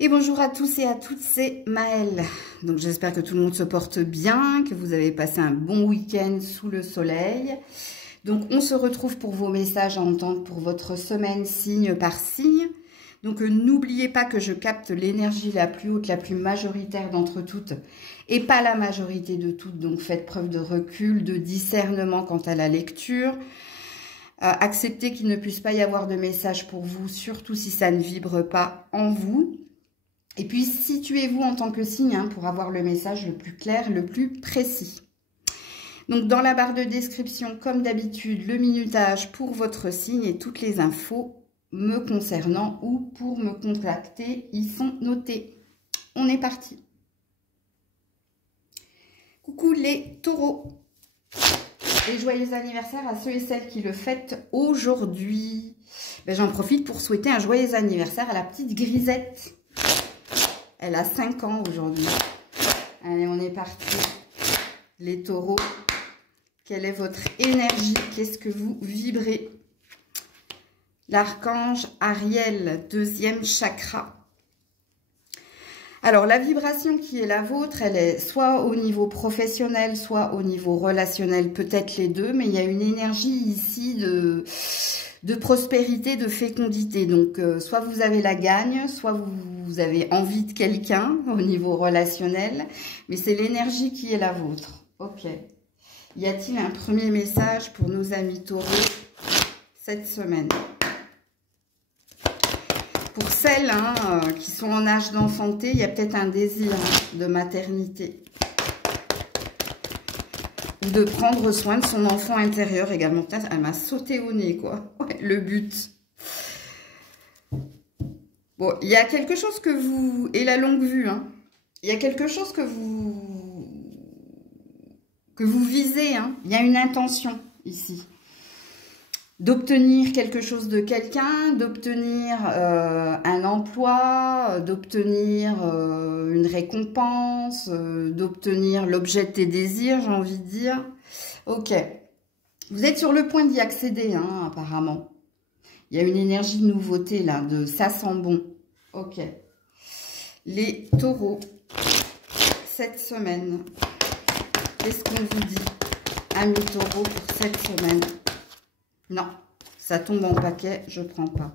Et bonjour à tous et à toutes, c'est Maëlle. Donc j'espère que tout le monde se porte bien, que vous avez passé un bon week-end sous le soleil. Donc on se retrouve pour vos messages à entendre pour votre semaine signe par signe. Donc n'oubliez pas que je capte l'énergie la plus haute, la plus majoritaire d'entre toutes et pas la majorité de toutes. Donc faites preuve de recul, de discernement quant à la lecture. Acceptez qu'il ne puisse pas y avoir de message pour vous, surtout si ça ne vibre pas en vous. Et puis, situez-vous en tant que signe pour avoir le message le plus clair, le plus précis. Donc, dans la barre de description, comme d'habitude, le minutage pour votre signe et toutes les infos me concernant ou pour me contacter, ils sont notés. On est parti. Coucou les taureaux. Et joyeux anniversaire à ceux et celles qui le fêtent aujourd'hui. J'en profite pour souhaiter un joyeux anniversaire à la petite Grisette. Elle a 5 ans aujourd'hui. Allez, on est parti. Les taureaux, quelle est votre énergie? Qu'est-ce que vous vibrez? L'archange Ariel, 2e chakra. Alors, la vibration qui est la vôtre, elle est soit au niveau professionnel, soit au niveau relationnel, peut-être les deux, mais il y a une énergie ici de prospérité, de fécondité. Donc, soit vous avez la gagne, soit vous avez envie de quelqu'un au niveau relationnel, mais c'est l'énergie qui est la vôtre. Ok. Y a-t-il un premier message pour nos amis taureaux cette semaine? Pour celles qui sont en âge d'enfanter, il y a peut-être un désir de maternité. Ou de prendre soin de son enfant intérieur également. Putain, elle m'a sauté au nez, quoi. Ouais, le but. Bon, il y a quelque chose que vous... Et la longue vue, il y a quelque chose que vous visez, Il y a une intention ici. D'obtenir quelque chose de quelqu'un, d'obtenir un emploi, d'obtenir une récompense, d'obtenir l'objet de tes désirs, j'ai envie de dire. Ok. Vous êtes sur le point d'y accéder, apparemment. Il y a une énergie de nouveauté, là, de ça sent bon. Ok. Les taureaux, cette semaine, qu'est-ce qu'on vous dit, amis taureaux, pour cette semaine? Non, ça tombe en paquet, je ne prends pas.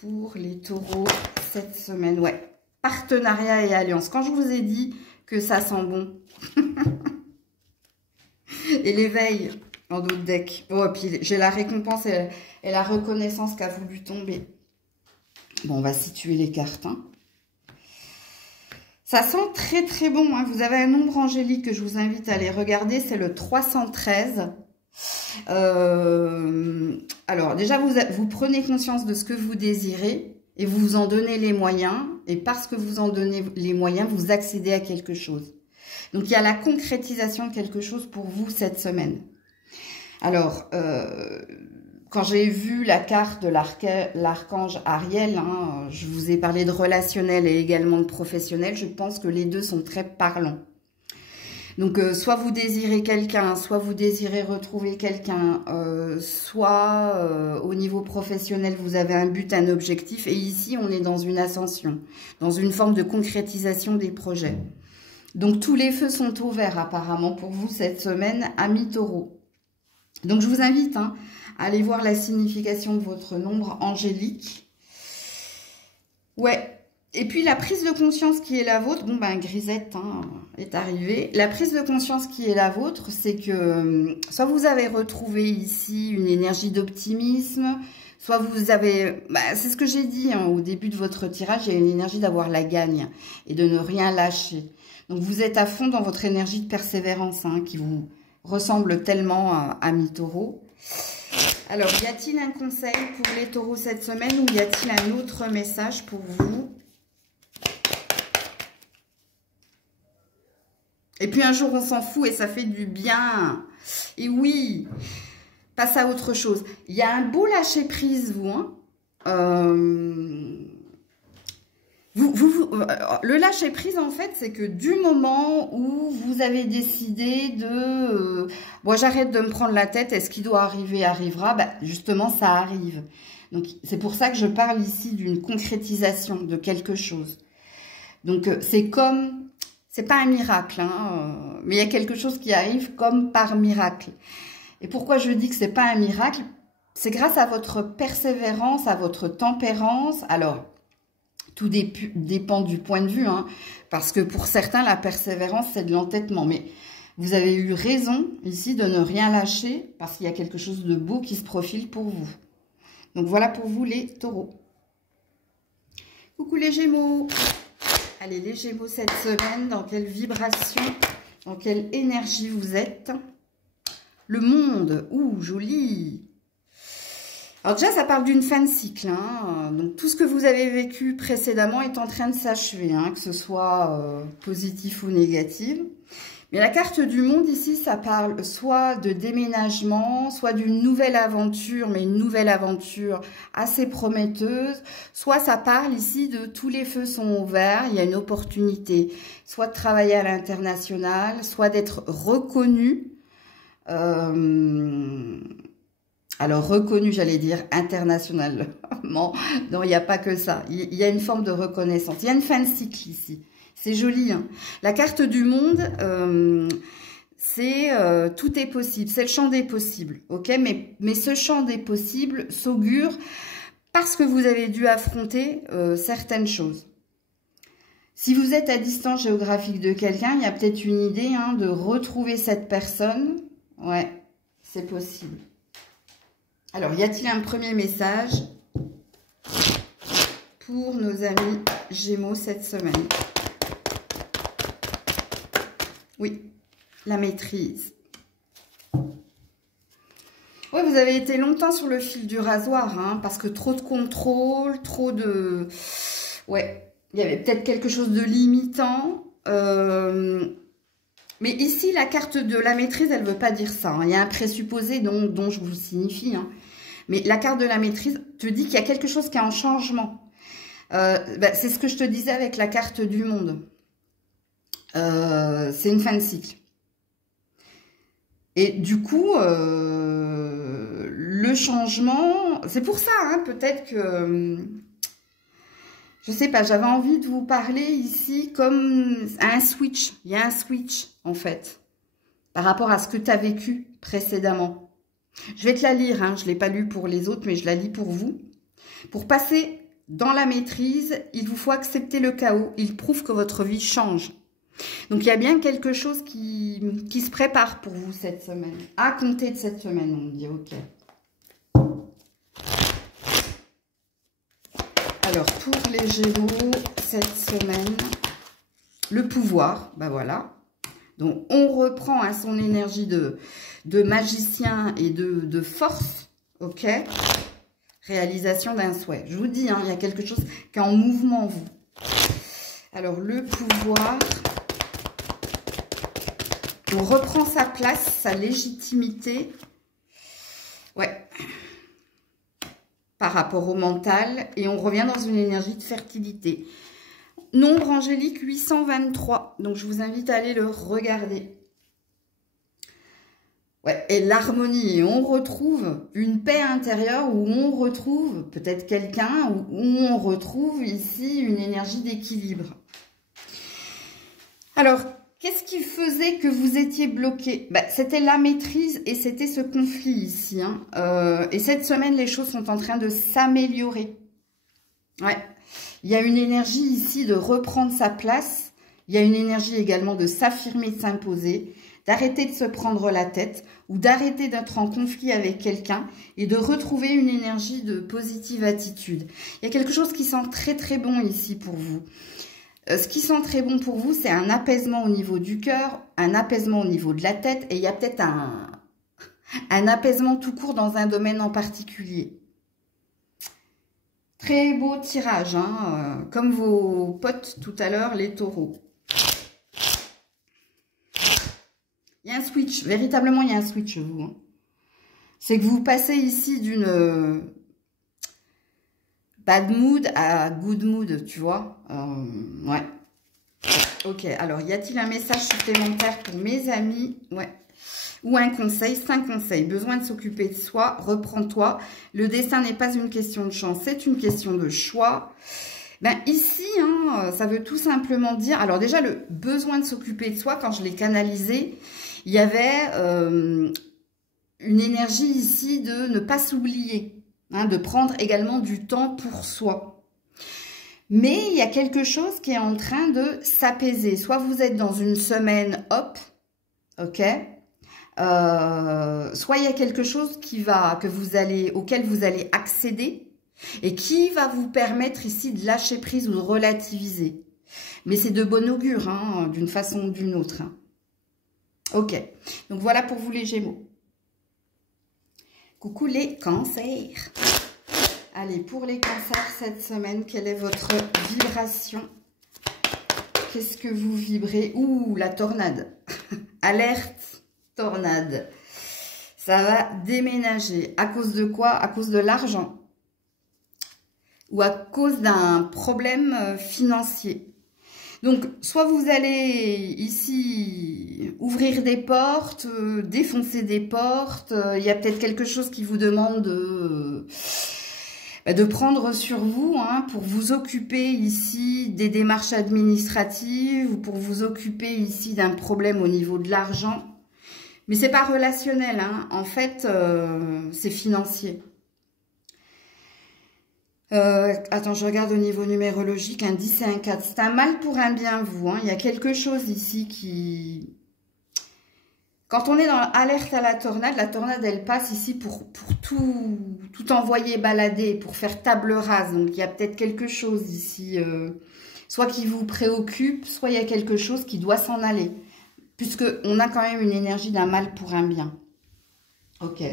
Pour les taureaux, cette semaine, ouais. Partenariat et alliance. Quand je vous ai dit que ça sent bon. Et l'éveil en d'autres decks. Oh, et puis j'ai la récompense et la reconnaissance qu'a voulu tomber. Bon, on va situer les cartes. Ça sent très très bon. Vous avez un nombre angélique que je vous invite à aller regarder. C'est le 313. Alors déjà vous prenez conscience de ce que vous désirez et vous vous en donnez les moyens, et parce que vous en donnez les moyens, vous accédez à quelque chose. Donc il y a la concrétisation de quelque chose pour vous cette semaine. Alors quand j'ai vu la carte de l'archange Ariel, je vous ai parlé de relationnel et également de professionnel, je pense que les deux sont très parlants. Donc, soit vous désirez quelqu'un, soit vous désirez retrouver quelqu'un, soit au niveau professionnel, vous avez un but, un objectif. Et ici, on est dans une ascension, dans une forme de concrétisation des projets. Donc, tous les feux sont ouverts apparemment pour vous cette semaine, amis taureaux. Donc, je vous invite à aller voir la signification de votre nombre angélique. Ouais. Et puis, la prise de conscience qui est la vôtre, bon, Grisette est arrivée. La prise de conscience qui est la vôtre, c'est que soit vous avez retrouvé ici une énergie d'optimisme, soit vous avez... c'est ce que j'ai dit au début de votre tirage, il y a une énergie d'avoir la gagne et de ne rien lâcher. Donc, vous êtes à fond dans votre énergie de persévérance qui vous ressemble tellement à mes taureaux. Alors, y a-t-il un conseil pour les taureaux cette semaine ou y a-t-il un autre message pour vous? Et puis un jour, on s'en fout et ça fait du bien. Et oui, passe à autre chose. Il y a un beau lâcher-prise, vous. Le lâcher-prise, en fait, c'est que du moment où vous avez décidé de... j'arrête de me prendre la tête, et ce qui doit arriver arrivera, justement, ça arrive. Donc, c'est pour ça que je parle ici d'une concrétisation de quelque chose. Donc, c'est comme... C'est pas un miracle, hein, mais il y a quelque chose qui arrive comme par miracle. Et pourquoi je dis que c'est pas un miracle? C'est grâce à votre persévérance, à votre tempérance. Alors, tout dépend du point de vue, hein, parce que pour certains, la persévérance, c'est de l'entêtement. Mais vous avez eu raison ici de ne rien lâcher, parce qu'il y a quelque chose de beau qui se profile pour vous. Donc, voilà pour vous les taureaux. Coucou les Gémeaux. Allez, les Gémeaux, cette semaine, dans quelle vibration, dans quelle énergie vous êtes? Le monde, ouh, joli. Alors déjà, ça parle d'une fin de cycle. Hein. Donc, tout ce que vous avez vécu précédemment est en train de s'achever, hein, que ce soit positif ou négatif. Mais la carte du monde ici, ça parle soit de déménagement, soit d'une nouvelle aventure, mais une nouvelle aventure assez prometteuse. Soit ça parle ici de tous les feux sont ouverts, il y a une opportunité, soit de travailler à l'international, soit d'être reconnu. Alors reconnu, j'allais dire internationalement. Non, il n'y a pas que ça. Il y a une forme de reconnaissance. Il y a une fin de cycle ici. C'est joli, hein. La carte du monde, c'est tout est possible. C'est le champ des possibles, ok? Mais ce champ des possibles s'augure parce que vous avez dû affronter certaines choses. Si vous êtes à distance géographique de quelqu'un, il y a peut-être une idée, hein, de retrouver cette personne. Ouais, c'est possible. Alors, y a-t-il un premier message pour nos amis Gémeaux cette semaine? Oui, la maîtrise. Oui, vous avez été longtemps sur le fil du rasoir, hein, parce que trop de contrôle, trop de... Ouais, il y avait peut-être quelque chose de limitant. Mais ici, la carte de la maîtrise, elle ne veut pas dire ça. Hein. Il y a un présupposé dont je vous signifie. Hein. Mais la carte de la maîtrise te dit qu'il y a quelque chose qui est en changement. C'est ce que je te disais avec la carte du monde. C'est une fin de cycle. Et du coup, le changement, c'est pour ça, hein, peut-être que, je sais pas, j'avais envie de vous parler ici comme un switch. Il y a un switch, en fait, par rapport à ce que tu as vécu précédemment. Je vais te la lire, hein, je ne l'ai pas lu pour les autres, mais je la lis pour vous. Pour passer dans la maîtrise, il vous faut accepter le chaos. Il prouve que votre vie change. Donc, il y a bien quelque chose qui se prépare pour vous cette semaine. À compter de cette semaine, on me dit, ok. Alors, pour les Gémeaux, cette semaine, le pouvoir, ben voilà. Donc, on reprend à son énergie de magicien et de force, ok. Réalisation d'un souhait. Je vous dis, hein, il y a quelque chose qui est en mouvement, vous. Alors, le pouvoir... On reprend sa place, sa légitimité. Ouais. Par rapport au mental. Et on revient dans une énergie de fertilité. Nombre angélique 823. Donc, je vous invite à aller le regarder. Ouais. Et l'harmonie. Et on retrouve une paix intérieure où on retrouve peut-être quelqu'un, où on retrouve ici une énergie d'équilibre. Alors... Qu'est-ce qui faisait que vous étiez bloqué? C'était la maîtrise et c'était ce conflit ici. Hein. Et cette semaine, les choses sont en train de s'améliorer. Ouais. Il y a une énergie ici de reprendre sa place. Il y a une énergie également de s'affirmer, de s'imposer, d'arrêter de se prendre la tête ou d'arrêter d'être en conflit avec quelqu'un et de retrouver une énergie de positive attitude. Il y a quelque chose qui sent très très bon ici pour vous. Ce qui sent très bon pour vous, c'est un apaisement au niveau du cœur, un apaisement au niveau de la tête, et il y a peut-être un apaisement tout court dans un domaine en particulier. Très beau tirage, hein, comme vos potes tout à l'heure, les taureaux. Il y a un switch, véritablement il y a un switch, vous. Hein. C'est que vous passez ici d'une... bad mood à good mood, tu vois. Ouais. Ok, alors, y a-t-il un message supplémentaire pour mes amis? Ouais. Ou un conseil, 5 conseils. Besoin de s'occuper de soi, reprends-toi. Le destin n'est pas une question de chance, c'est une question de choix. Ben ici, hein, ça veut tout simplement dire... Alors déjà, le besoin de s'occuper de soi, quand je l'ai canalisé, il y avait une énergie ici de ne pas s'oublier, hein, de prendre également du temps pour soi. Mais il y a quelque chose qui est en train de s'apaiser. Soit vous êtes dans une semaine, hop, ok, soit il y a quelque chose auquel vous allez accéder et qui va vous permettre ici de lâcher prise ou de relativiser. Mais c'est de bon augure, hein, d'une façon ou d'une autre. Hein. Ok, donc voilà pour vous les Gémeaux. Coucou les cancers. Allez, pour les cancers cette semaine, quelle est votre vibration? Qu'est-ce que vous vibrez? Ouh, la tornade. Alerte, tornade. Ça va déménager. À cause de quoi? À cause de l'argent. Ou à cause d'un problème financier. Donc, soit vous allez ici ouvrir des portes, défoncer des portes. Il y a peut-être quelque chose qui vous demande de prendre sur vous, hein, pour vous occuper ici des démarches administratives ou pour vous occuper ici d'un problème au niveau de l'argent. Mais c'est pas relationnel, hein. En fait, c'est financier. Attends, je regarde au niveau numérologique, un 10 et un 4. C'est un mal pour un bien, vous. Hein. Il y a quelque chose ici qui... Quand on est dans l'alerte à la tornade elle passe ici pour tout envoyer balader, pour faire table rase. Donc, il y a peut-être quelque chose ici, soit qui vous préoccupe, soit il y a quelque chose qui doit s'en aller. Puisqu'on a quand même une énergie d'un mal pour un bien. Ok.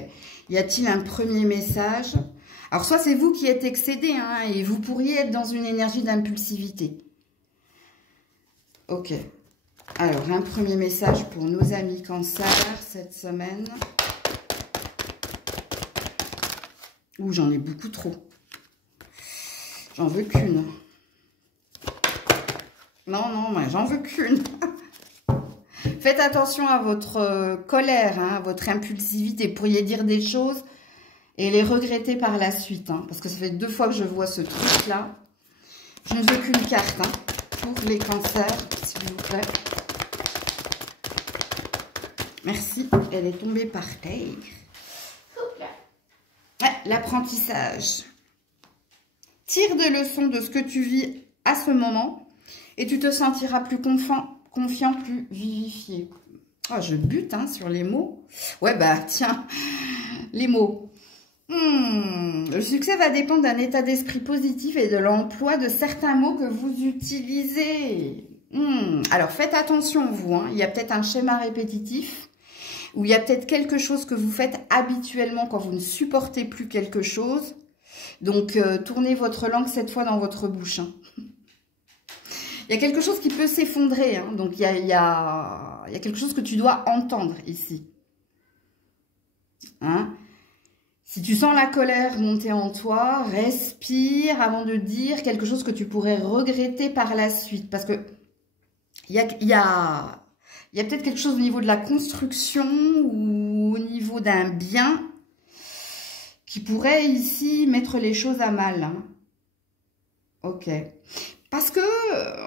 Y a-t-il un premier message ? Alors, soit c'est vous qui êtes excédé, hein, et vous pourriez être dans une énergie d'impulsivité. Ok. Alors, un premier message pour nos amis Cancer cette semaine. Ouh, j'en ai beaucoup trop. J'en veux qu'une. Non, moi, j'en veux qu'une. Faites attention à votre colère, hein, à votre impulsivité. Vous pourriez dire des choses et les regretter par la suite. Hein, parce que ça fait 2 fois que je vois ce truc-là. Je ne veux qu'une carte, hein, pour les cancers, s'il vous plaît. Merci, elle est tombée par terre. Ouais, l'apprentissage. Tire des leçons de ce que tu vis à ce moment et tu te sentiras plus confiant, plus vivifié. Oh, je bute, hein, sur les mots. Ouais, bah tiens, les mots. Le succès va dépendre d'un état d'esprit positif et de l'emploi de certains mots que vous utilisez. Alors, faites attention, vous. Hein. Il y a peut-être un schéma répétitif ou il y a peut-être quelque chose que vous faites habituellement quand vous ne supportez plus quelque chose. Donc, tournez votre langue cette fois dans votre bouche. Hein. Il y a quelque chose qui peut s'effondrer. Hein. Donc, il y a quelque chose que tu dois entendre ici. Hein? Si tu sens la colère monter en toi, respire avant de dire quelque chose que tu pourrais regretter par la suite. Parce que il y a peut-être quelque chose au niveau de la construction ou au niveau d'un bien qui pourrait ici mettre les choses à mal. Hein. Ok. Parce que,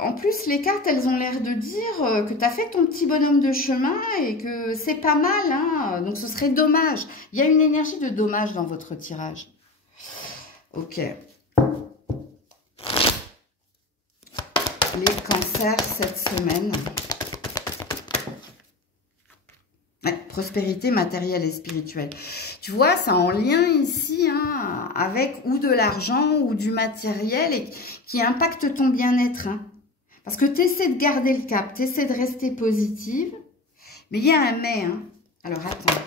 en plus, les cartes, elles ont l'air de dire que tu as fait ton petit bonhomme de chemin et que c'est pas mal. Hein. Donc, ce serait dommage. Il y a une énergie de dommage dans votre tirage. Ok. Les cancers cette semaine. Ouais, prospérité matérielle et spirituelle. Tu vois, c'est en lien ici, hein, avec ou de l'argent ou du matériel et qui impacte ton bien-être. Hein. Parce que tu essaies de garder le cap, tu essaies de rester positive. Mais il y a un mais. Hein. Alors, attends.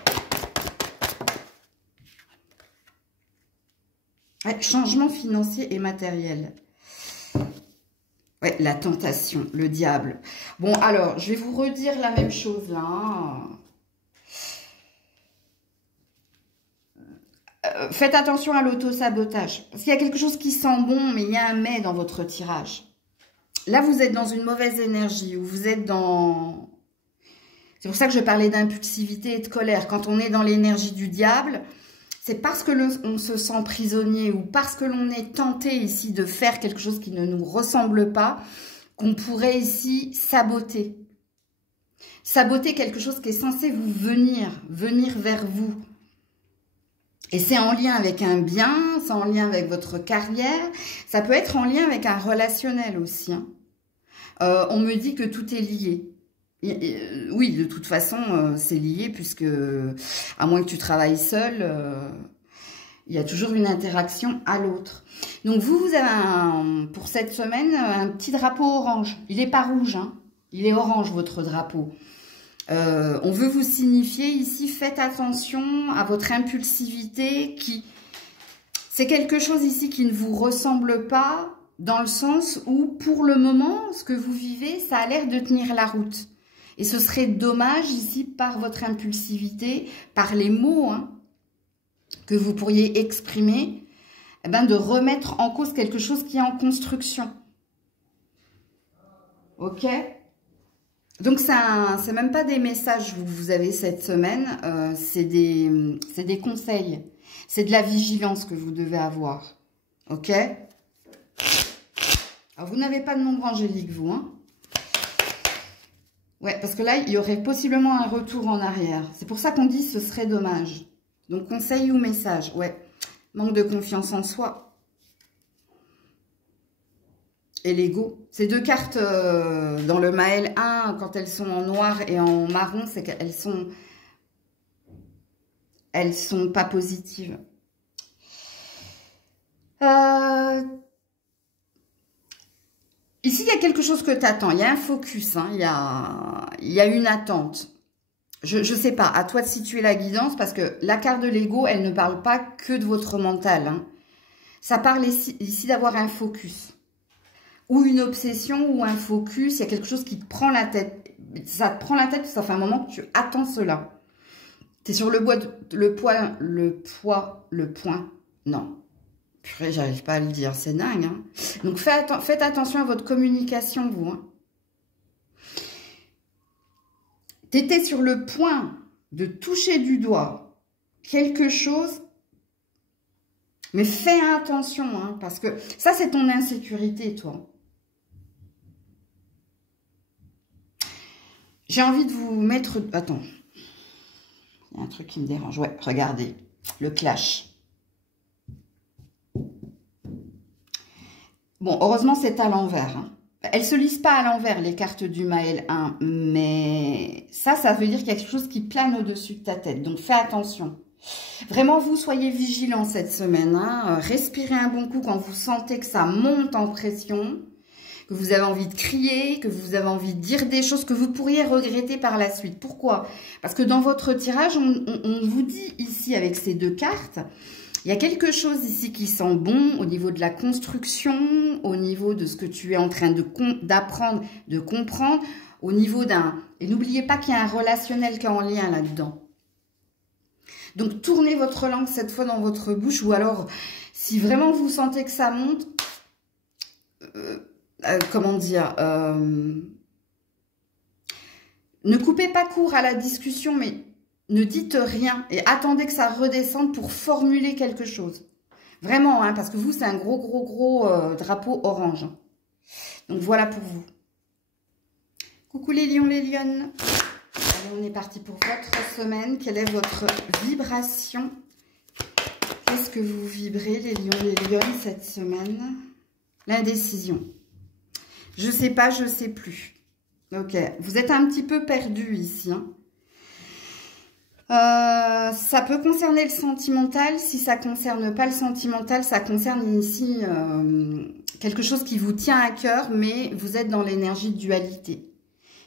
Ouais, changement financier et matériel. Ouais, la tentation, le diable. Bon, alors, je vais vous redire la même chose là. Hein. Faites attention à l'auto-sabotage. Parce qu'il y a quelque chose qui sent bon, mais il y a un mais dans votre tirage. Là, vous êtes dans une mauvaise énergie ou vous êtes dans... C'est pour ça que je parlais d'impulsivité et de colère. Quand on est dans l'énergie du diable, c'est parce que on se sent prisonnier ou parce que l'on est tenté ici de faire quelque chose qui ne nous ressemble pas, qu'on pourrait ici saboter. Saboter quelque chose qui est censé vous venir vers vous. Et c'est en lien avec un bien, c'est en lien avec votre carrière, ça peut être en lien avec un relationnel aussi. Hein. On me dit que tout est lié. Oui, de toute façon, c'est lié puisque, à moins que tu travailles seul, il y a toujours une interaction à l'autre. Donc, vous avez, pour cette semaine, un petit drapeau orange. Il n'est pas rouge, hein. Il est orange, votre drapeau. On veut vous signifier ici, faites attention à votre impulsivité c'est quelque chose ici qui ne vous ressemble pas dans le sens où, pour le moment, ce que vous vivez, ça a l'air de tenir la route. Et ce serait dommage ici, par votre impulsivité, par les mots hein, que vous pourriez exprimer, eh ben, de remettre en cause quelque chose qui est en construction. Ok ? Donc, c'est même pas des messages que vous avez cette semaine, c'est des conseils. C'est de la vigilance que vous devez avoir. Ok ? Alors, vous n'avez pas de nombre angélique, vous, hein ? Ouais, parce que là, il y aurait possiblement un retour en arrière. C'est pour ça qu'on dit ce serait dommage. Donc, conseil ou message, ouais. Manque de confiance en soi. Et l'ego. Ces deux cartes dans le Maël 1, quand elles sont en noir et en marron, c'est qu'elles sont pas positives. Ici, il y a quelque chose que tu attends. Il y a un focus, hein. Il y a une attente. Je ne sais pas, à toi de situer la guidance, parce que la carte de l'ego, elle ne parle pas que de votre mental. Hein. Ça parle ici d'avoir un focus. Ou une obsession, ou un focus. Il y a quelque chose qui te prend la tête. Ça te prend la tête, ça fait un moment que tu attends cela. Tu es sur le point. Non. Purée, j'arrive pas à le dire, c'est dingue. Hein. Donc, faites attention à votre communication, vous. Hein. Tu étais sur le point de toucher du doigt quelque chose, mais fais attention, hein, parce que ça, c'est ton insécurité, toi. J'ai envie de vous mettre... Attends. Il y a un truc qui me dérange. Ouais, regardez. Le clash. Bon, heureusement, c'est à l'envers. Hein. Elles ne se lisent pas à l'envers, les cartes du Maël 1. Mais ça veut dire qu'il y a quelque chose qui plane au-dessus de ta tête. Donc, fais attention. Vraiment, vous soyez vigilants cette semaine. Hein. Respirez un bon coup quand vous sentez que ça monte en pression, que vous avez envie de crier, que vous avez envie de dire des choses que vous pourriez regretter par la suite. Pourquoi? Parce que dans votre tirage, on vous dit ici avec ces deux cartes, il y a quelque chose ici qui sent bon au niveau de la construction, au niveau de ce que tu es en train d'apprendre, de comprendre, au niveau d'un... Et n'oubliez pas qu'il y a un relationnel qui est en lien là-dedans. Donc, tournez votre langue cette fois dans votre bouche, ou alors, si vraiment vous sentez que ça monte, comment dire, ne coupez pas court à la discussion, mais ne dites rien et attendez que ça redescende pour formuler quelque chose. Vraiment, hein, parce que vous, c'est un gros drapeau orange. Donc, voilà pour vous. Coucou les lions, les lionnes. Allez, on est parti pour votre semaine. Quelle est votre vibration? Qu'est-ce que vous vibrez, les lions, les lionnes, cette semaine? L'indécision. Je sais pas, je sais plus. Ok, vous êtes un petit peu perdu ici. Hein. Ça peut concerner le sentimental. Si ça ne concerne pas le sentimental, ça concerne ici quelque chose qui vous tient à cœur, mais vous êtes dans l'énergie de dualité.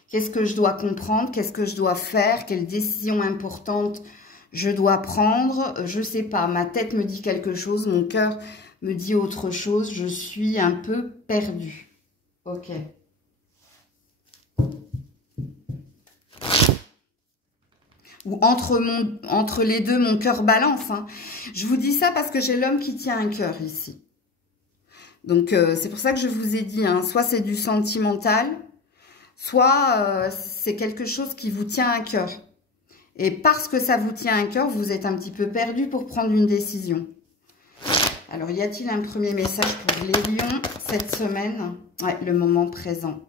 Qu'est-ce que je dois comprendre? Qu'est-ce que je dois faire? Quelle décision importante je dois prendre? Je ne sais pas. Ma tête me dit quelque chose, mon cœur me dit autre chose. Je suis un peu perdue. Ok. Ou entre les deux, mon cœur balance. Hein. Je vous dis ça parce que j'ai l'homme qui tient un cœur ici. Donc, c'est pour ça que je vous ai dit, hein, soit c'est du sentimental, soit c'est quelque chose qui vous tient à cœur. Et parce que ça vous tient à cœur, vous êtes un petit peu perdu pour prendre une décision. Alors, y a-t-il un premier message pour les lions cette semaine? Ouais, le moment présent.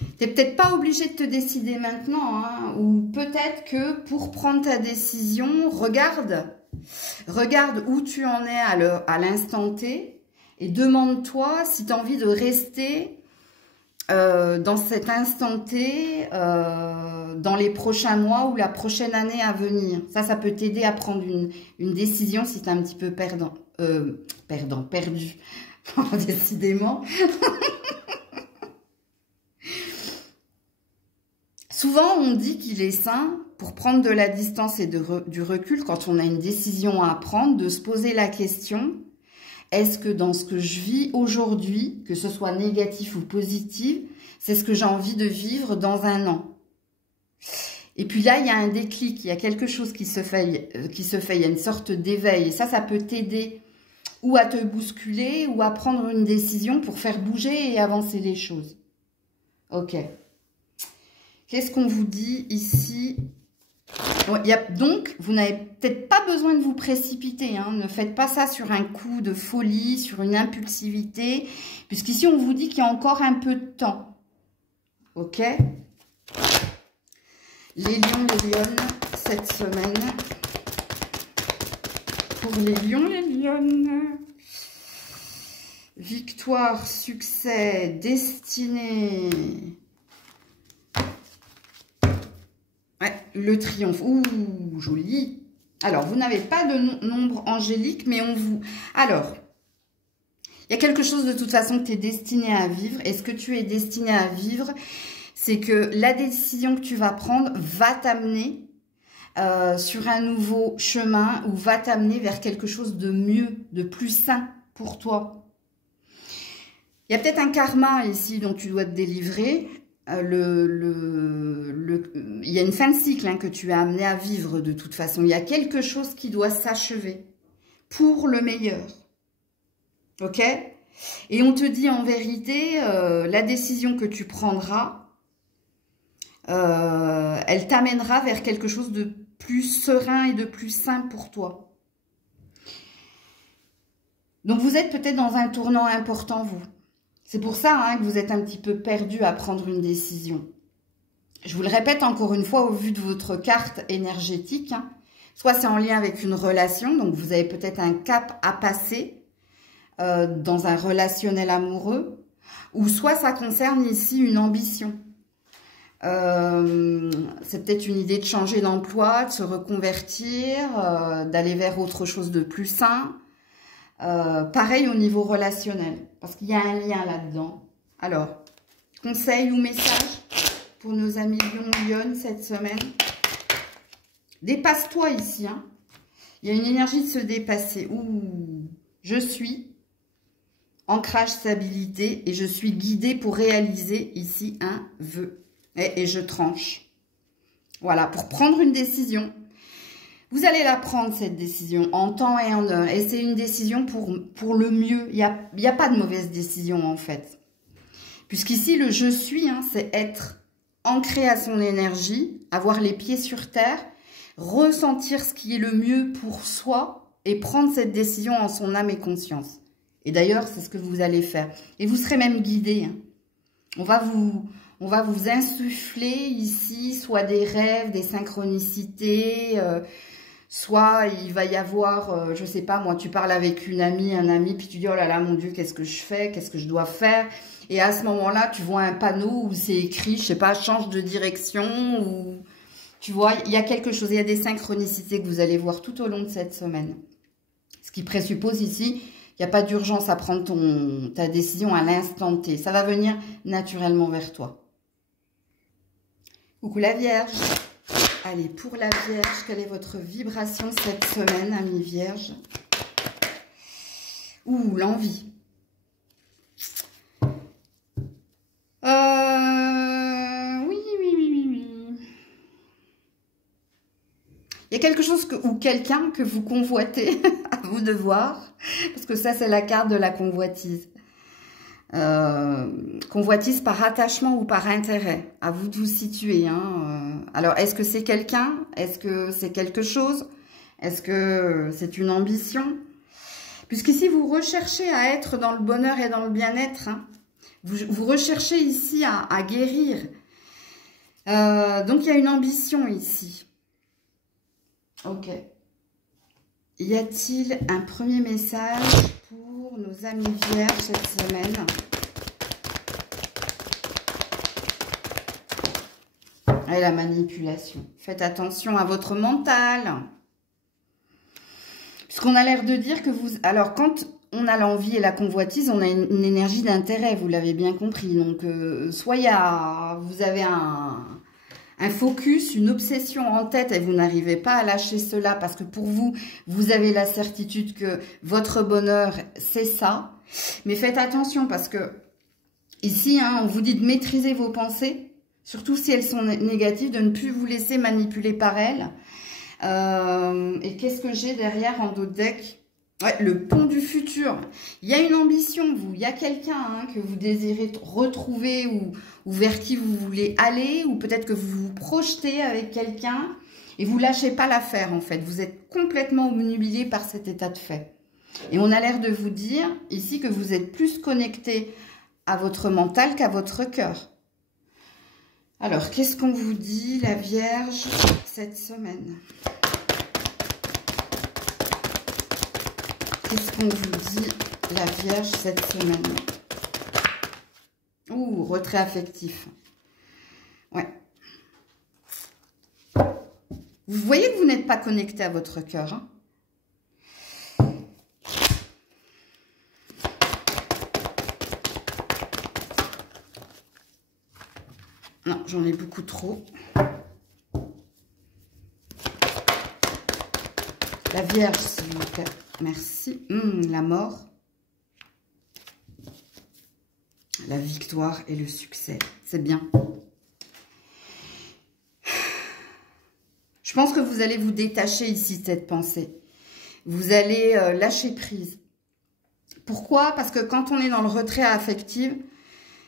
Tu n'es peut-être pas obligé de te décider maintenant, hein, ou peut-être que pour prendre ta décision, regarde où tu en es à l'instant T et demande-toi si tu as envie de rester dans cet instant T, dans les prochains mois ou la prochaine année à venir. Ça peut t'aider à prendre une décision si tu es un petit peu perdu. Décidément. Souvent, on dit qu'il est sain, pour prendre de la distance et du recul, quand on a une décision à prendre, de se poser la question, est-ce que dans ce que je vis aujourd'hui, que ce soit négatif ou positif, c'est ce que j'ai envie de vivre dans un an? Et puis là, il y a un déclic, il y a quelque chose qui se fait, il y a une sorte d'éveil. Et ça peut t'aider ou à te bousculer ou à prendre une décision pour faire bouger et avancer les choses. Ok. Qu'est-ce qu'on vous dit ici? Donc, vous n'avez peut-être pas besoin de vous précipiter. Hein. Ne faites pas ça sur un coup de folie, sur une impulsivité. Puisqu'ici, on vous dit qu'il y a encore un peu de temps. Ok? Les lions, les lionnes, cette semaine. Pour les lions, les lionnes. Victoire, succès, destinée. Ouais, le triomphe. Ouh, joli. Alors, vous n'avez pas de nombre angélique, mais on vous... Alors, il y a quelque chose de toute façon que tu es destiné à vivre. Et ce que tu es destiné à vivre, c'est que la décision que tu vas prendre va t'amener sur un nouveau chemin ou va t'amener vers quelque chose de mieux, de plus sain pour toi. Il y a peut-être un karma ici dont tu dois te délivrer. Il y a une fin de cycle hein, que tu es amené à vivre de toute façon. Il y a quelque chose qui doit s'achever pour le meilleur. Ok? Et on te dit en vérité, la décision que tu prendras, elle t'amènera vers quelque chose de plus serein et de plus sain pour toi. Donc vous êtes peut-être dans un tournant important, vous. C'est pour ça hein, que vous êtes un petit peu perdu à prendre une décision. Je vous le répète encore une fois au vu de votre carte énergétique. Hein, soit c'est en lien avec une relation, donc vous avez peut-être un cap à passer dans un relationnel amoureux, ou soit ça concerne ici une ambition. C'est peut-être une idée de changer d'emploi, de se reconvertir, d'aller vers autre chose de plus sain. Pareil au niveau relationnel, parce qu'il y a un lien là-dedans. Alors, conseil ou message pour nos amis Lion cette semaine. Dépasse-toi ici. Hein. Il y a une énergie de se dépasser. Ouh, je suis ancrage, stabilité, et je suis guidée pour réaliser ici un vœu. Et je tranche. Voilà, pour prendre une décision. Vous allez la prendre, cette décision, en temps et en heure. Et c'est une décision pour le mieux. Il n'y a pas de mauvaise décision, en fait. Puisqu'ici, le « je suis hein, », c'est être ancré à son énergie, avoir les pieds sur terre, ressentir ce qui est le mieux pour soi et prendre cette décision en son âme et conscience. Et d'ailleurs, c'est ce que vous allez faire. Et vous serez même guidé. Hein. On va vous insuffler ici, soit des rêves, des synchronicités... soit il va y avoir, je sais pas, moi, tu parles avec une amie, un ami, puis tu dis, oh là là, mon Dieu, qu'est-ce que je fais? Qu'est-ce que je dois faire? Et à ce moment-là, tu vois un panneau où c'est écrit, je sais pas, change de direction, ou tu vois, il y a quelque chose, il y a des synchronicités que vous allez voir tout au long de cette semaine. Ce qui présuppose ici, il n'y a pas d'urgence à prendre ta décision à l'instant T. Ça va venir naturellement vers toi. Coucou la Vierge. Allez, pour la Vierge, quelle est votre vibration cette semaine, amis Vierge? Ouh, l'envie. Oui. Il y a quelque chose ou quelqu'un que vous convoitez, à vous de voir, parce que ça, c'est la carte de la convoitise. Convoitise par attachement ou par intérêt. À vous de vous situer. Hein. Alors, est-ce que c'est quelqu'un? Est-ce que c'est quelque chose? Est-ce que c'est une ambition? Puisqu'ici, vous recherchez à être dans le bonheur et dans le bien-être. Hein. Vous recherchez ici à guérir. Donc, il y a une ambition ici. Ok. Y a-t-il un premier message pour nos amis vierges cette semaine? Et la manipulation. Faites attention à votre mental. Puisqu'on a l'air de dire que vous... Alors, quand on a l'envie et la convoitise, on a une énergie d'intérêt, vous l'avez bien compris. Donc, soit vous avez un focus, une obsession en tête et vous n'arrivez pas à lâcher cela parce que pour vous, vous avez la certitude que votre bonheur, c'est ça. Mais faites attention parce que ici, hein, on vous dit de maîtriser vos pensées, surtout si elles sont négatives, de ne plus vous laisser manipuler par elles. Et qu'est-ce que j'ai derrière en dos de deck? Ouais, le pont du futur. Il y a une ambition, vous. Il y a quelqu'un hein, que vous désirez retrouver ou vers qui vous voulez aller, ou peut-être que vous vous projetez avec quelqu'un et vous lâchez pas l'affaire, en fait. Vous êtes complètement obnubilé par cet état de fait. Et on a l'air de vous dire ici que vous êtes plus connecté à votre mental qu'à votre cœur. Alors, qu'est-ce qu'on vous dit, la Vierge, cette semaine? Qu'est-ce qu'on vous dit, la Vierge, cette semaine? Ouh, retrait affectif. Ouais. Vous voyez que vous n'êtes pas connecté à votre cœur. Hein? Non, j'en ai beaucoup trop. La Vierge, s'il vous plaît. Merci. La mort. La victoire et le succès. C'est bien. Je pense que vous allez vous détacher ici de cette pensée. Vous allez lâcher prise. Pourquoi? Parce que quand on est dans le retrait affectif,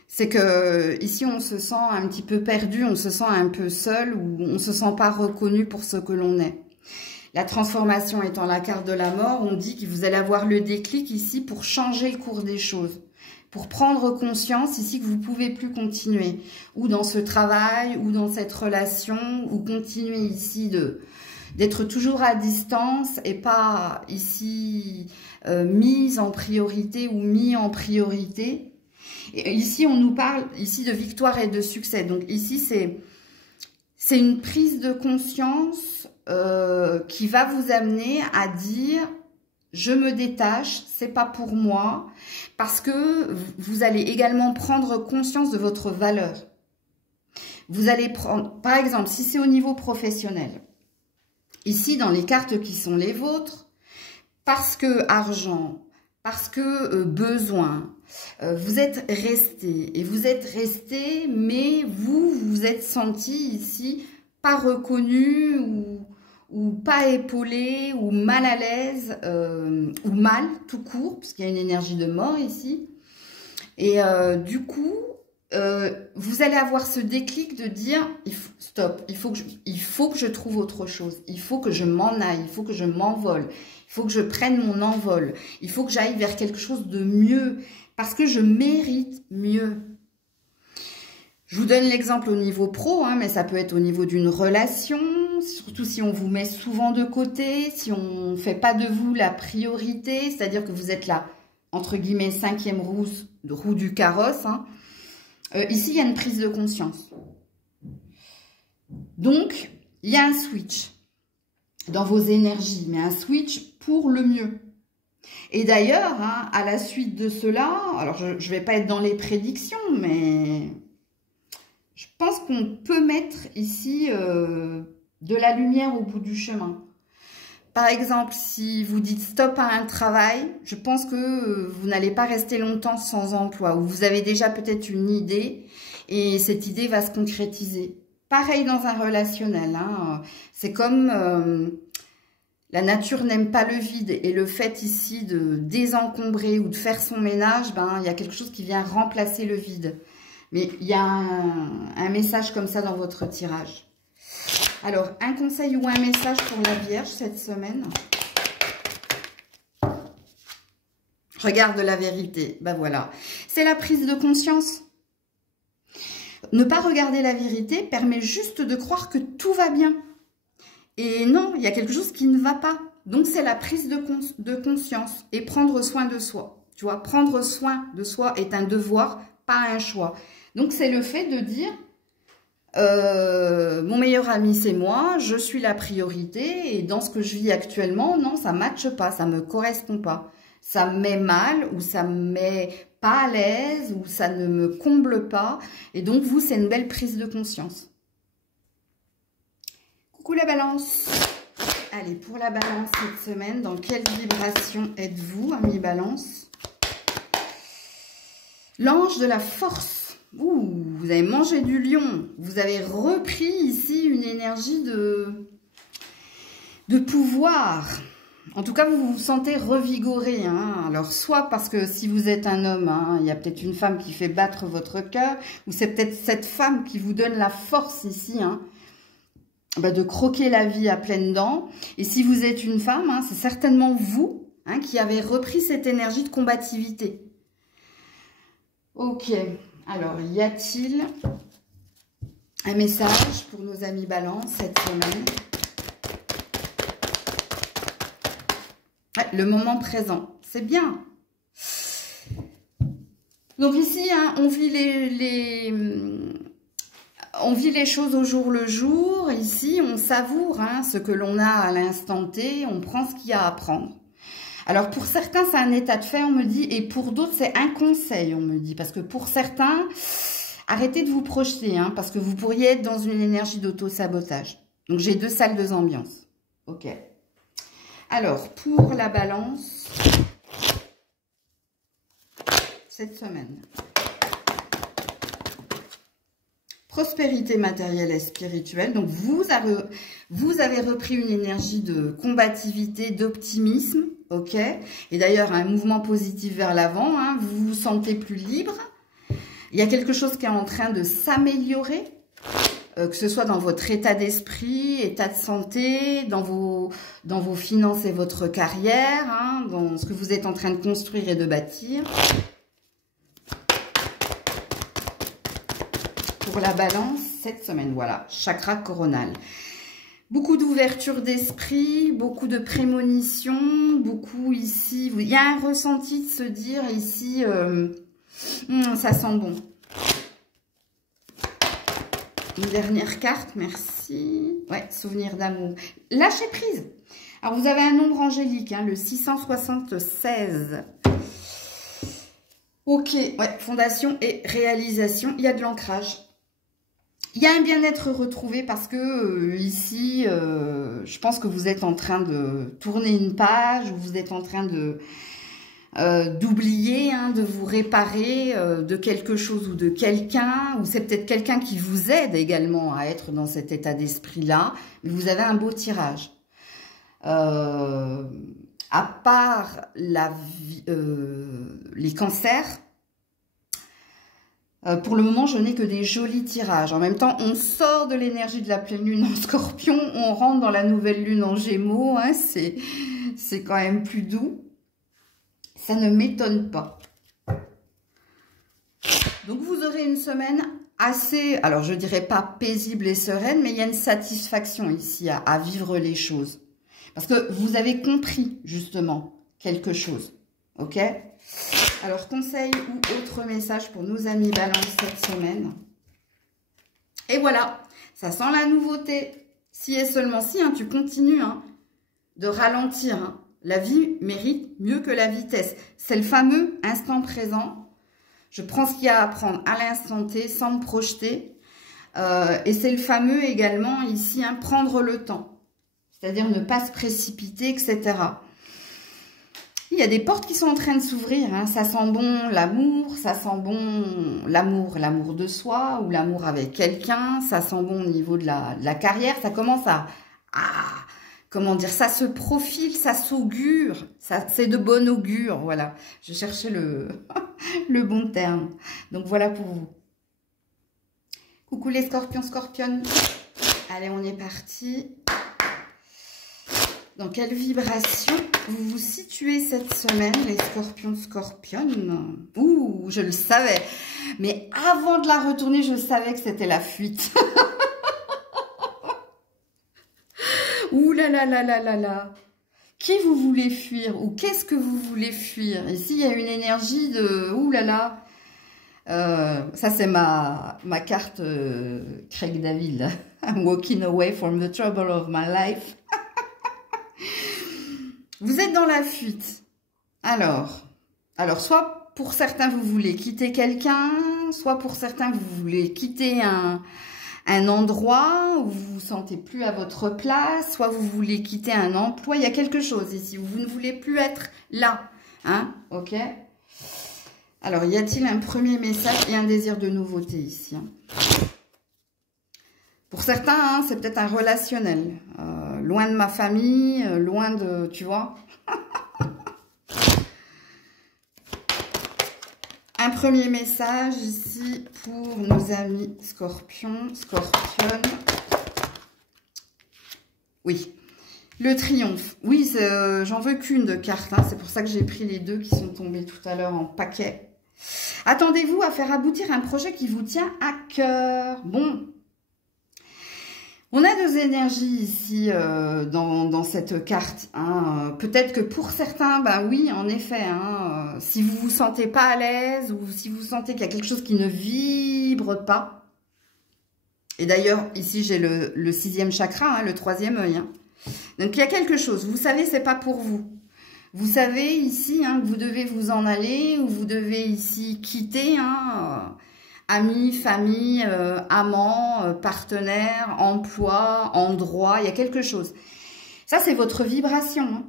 c'est que ici on se sent un petit peu perdu, on se sent un peu seul ou on se sent pas reconnu pour ce que l'on est. La transformation étant la carte de la mort, on dit que vous allez avoir le déclic ici pour changer le cours des choses. Pour prendre conscience ici que vous ne pouvez plus continuer. Ou dans ce travail, ou dans cette relation, ou continuer ici d'être toujours à distance et pas ici mise en priorité ou mis en priorité. Et ici, on nous parle ici de victoire et de succès. Donc ici, c'est une prise de conscience qui va vous amener à dire « je me détache, c'est pas pour moi » parce que vous allez également prendre conscience de votre valeur. Vous allez prendre, par exemple, si c'est au niveau professionnel, ici dans les cartes qui sont les vôtres, parce que argent, parce que besoin, vous êtes resté, et vous êtes resté, mais vous êtes senti ici pas reconnu ou pas épaulé ou mal à l'aise ou mal tout court, parce qu'il y a une énergie de mort ici. Et du coup, vous allez avoir ce déclic de dire stop, il faut que je trouve autre chose, il faut que je m'en aille, il faut que je m'envole, il faut que je prenne mon envol, il faut que j'aille vers quelque chose de mieux, parce que je mérite mieux. Je vous donne l'exemple au niveau pro, hein, mais ça peut être au niveau d'une relation, surtout si on vous met souvent de côté, si on ne fait pas de vous la priorité, c'est-à-dire que vous êtes là, entre guillemets, 5e roue du carrosse. Hein. Ici, il y a une prise de conscience. Donc, il y a un switch dans vos énergies, mais un switch pour le mieux. Et d'ailleurs, hein, à la suite de cela, alors je ne vais pas être dans les prédictions, mais je pense qu'on peut mettre ici de la lumière au bout du chemin. Par exemple, si vous dites stop à un travail, je pense que vous n'allez pas rester longtemps sans emploi, ou vous avez déjà peut-être une idée, et cette idée va se concrétiser. Pareil dans un relationnel, hein. C'est comme La nature n'aime pas le vide et le fait ici de désencombrer ou de faire son ménage, ben, il y a quelque chose qui vient remplacer le vide. Mais il y a un message comme ça dans votre tirage. Alors, un conseil ou un message pour la Vierge cette semaine. Regarde la vérité. Ben voilà. C'est la prise de conscience. Ne pas regarder la vérité permet juste de croire que tout va bien. Et non, il y a quelque chose qui ne va pas. Donc, c'est la prise de conscience et prendre soin de soi. Tu vois, prendre soin de soi est un devoir, pas un choix. Donc, c'est le fait de dire, mon meilleur ami, c'est moi, je suis la priorité et dans ce que je vis actuellement, non, ça ne matche pas, ça ne me correspond pas. Ça me met mal ou ça me met pas à l'aise ou ça ne me comble pas. Et donc, vous, c'est une belle prise de conscience. Coucou la balance. Allez, pour la balance cette semaine, dans quelle vibration êtes-vous, amis balance? L'ange de la force. Ouh, vous avez mangé du lion. Vous avez repris ici une énergie de pouvoir. En tout cas, vous vous sentez revigoré. Hein. Alors, soit parce que si vous êtes un homme, hein, il y a peut-être une femme qui fait battre votre cœur, ou c'est peut-être cette femme qui vous donne la force ici, hein, de croquer la vie à pleines dents. Et si vous êtes une femme, hein, c'est certainement vous hein, qui avez repris cette énergie de combativité. Ok, alors y a-t-il un message pour nos amis balance cette semaine? Ouais, le moment présent, c'est bien. Donc ici, hein, on vit on vit les choses au jour le jour. Ici, on savoure hein, ce que l'on a à l'instant T. On prend ce qu'il y a à prendre. Alors, pour certains, c'est un état de fait, on me dit. Et pour d'autres, c'est un conseil, on me dit. Parce que pour certains, arrêtez de vous projeter. Hein, parce que vous pourriez être dans une énergie d'auto-sabotage. Donc, j'ai 2 salles, 2 ambiances. Ok. Alors, pour la balance, cette semaine. Prospérité matérielle et spirituelle. Donc, vous avez repris une énergie de combativité, d'optimisme. Ok. Et d'ailleurs, un mouvement positif vers l'avant. Hein, vous vous sentez plus libre. Il y a quelque chose qui est en train de s'améliorer. Que ce soit dans votre état d'esprit, état de santé, dans vos finances et votre carrière, hein, dans ce que vous êtes en train de construire et de bâtir. Pour la balance, cette semaine, voilà, chakra coronal. Beaucoup d'ouverture d'esprit, beaucoup de prémonition, beaucoup ici, il y a un ressenti de se dire ici, ça sent bon. Une dernière carte, merci. Ouais, souvenir d'amour. Lâchez prise. Alors, vous avez un nombre angélique, hein, le 676. Ok, ouais, fondation et réalisation. Il y a de l'ancrage. Il y a un bien-être retrouvé parce que ici, je pense que vous êtes en train de tourner une page, ou vous êtes en train de... d'oublier, hein, de vous réparer de quelque chose ou de quelqu'un, ou c'est peut-être quelqu'un qui vous aide également à être dans cet état d'esprit-là, mais vous avez un beau tirage. À part les cancers, pour le moment, je n'ai que des jolis tirages. En même temps, on sort de l'énergie de la pleine lune en Scorpion, on rentre dans la nouvelle lune en Gémeaux, hein, c'est quand même plus doux. Ça ne m'étonne pas. Donc, vous aurez une semaine assez, alors je dirais pas paisible et sereine, mais il y a une satisfaction ici à vivre les choses. Parce que vous avez compris, justement, quelque chose. Ok? Alors, conseil ou autre message pour nos amis balance cette semaine. Et voilà, ça sent la nouveauté. Si et seulement si, hein, tu continues hein, de ralentir, hein. La vie mérite mieux que la vitesse. C'est le fameux instant présent. Je prends ce qu'il y a à prendre à l'instant T sans me projeter. Et c'est le fameux également ici, hein, prendre le temps. C'est-à-dire ne pas se précipiter, etc. Il y a des portes qui sont en train de s'ouvrir. Hein. Ça sent bon l'amour, ça sent bon l'amour de soi ou l'amour avec quelqu'un. Ça sent bon au niveau de la carrière. Ça commence à comment dire, ça se profile, ça s'augure, c'est de bon augure, voilà. Je cherchais le, le bon terme. Donc voilà pour vous. Coucou les scorpions, scorpionnes. Allez, on est parti. Dans quelle vibration vous vous situez cette semaine, les scorpions, scorpionnes? Ouh, je le savais. Mais avant de la retourner, je savais que c'était la fuite. Ouh là là là là là là. Qui vous voulez fuir? Ou qu'est-ce que vous voulez fuir? Ici, il y a une énergie de... Ouh là là. Ça, c'est ma carte Craig David. I'm walking away from the trouble of my life. Vous êtes dans la fuite. Alors, soit pour certains, vous voulez quitter quelqu'un, soit pour certains, vous voulez quitter un endroit où vous vous sentez plus à votre place, soit vous voulez quitter un emploi. Il y a quelque chose ici où vous ne voulez plus être là. Hein? Ok? Alors, y a-t-il un premier message et un désir de nouveauté ici? Hein? Pour certains, hein, c'est peut-être un relationnel. Loin de ma famille, loin de... Tu vois? Un premier message ici pour nos amis scorpions, scorpionnes. Oui. Le triomphe. Oui, j'en veux qu'une de carte. Hein. C'est pour ça que j'ai pris les deux qui sont tombés tout à l'heure en paquet. Attendez-vous à faire aboutir un projet qui vous tient à cœur. Bon. On a deux énergies ici dans cette carte. Hein. Peut-être que pour certains, bah oui, en effet, hein, si vous vous sentez pas à l'aise ou si vous sentez qu'il y a quelque chose qui ne vibre pas. Et d'ailleurs, ici, j'ai le sixième chakra, hein, le troisième œil. Hein. Donc, il y a quelque chose. Vous savez, c'est pas pour vous. Vous savez ici hein, que vous devez vous en aller ou vous devez ici quitter. Hein, amis, famille, amants, partenaires, emploi, endroit, il y a quelque chose. Ça, c'est votre vibration. Hein.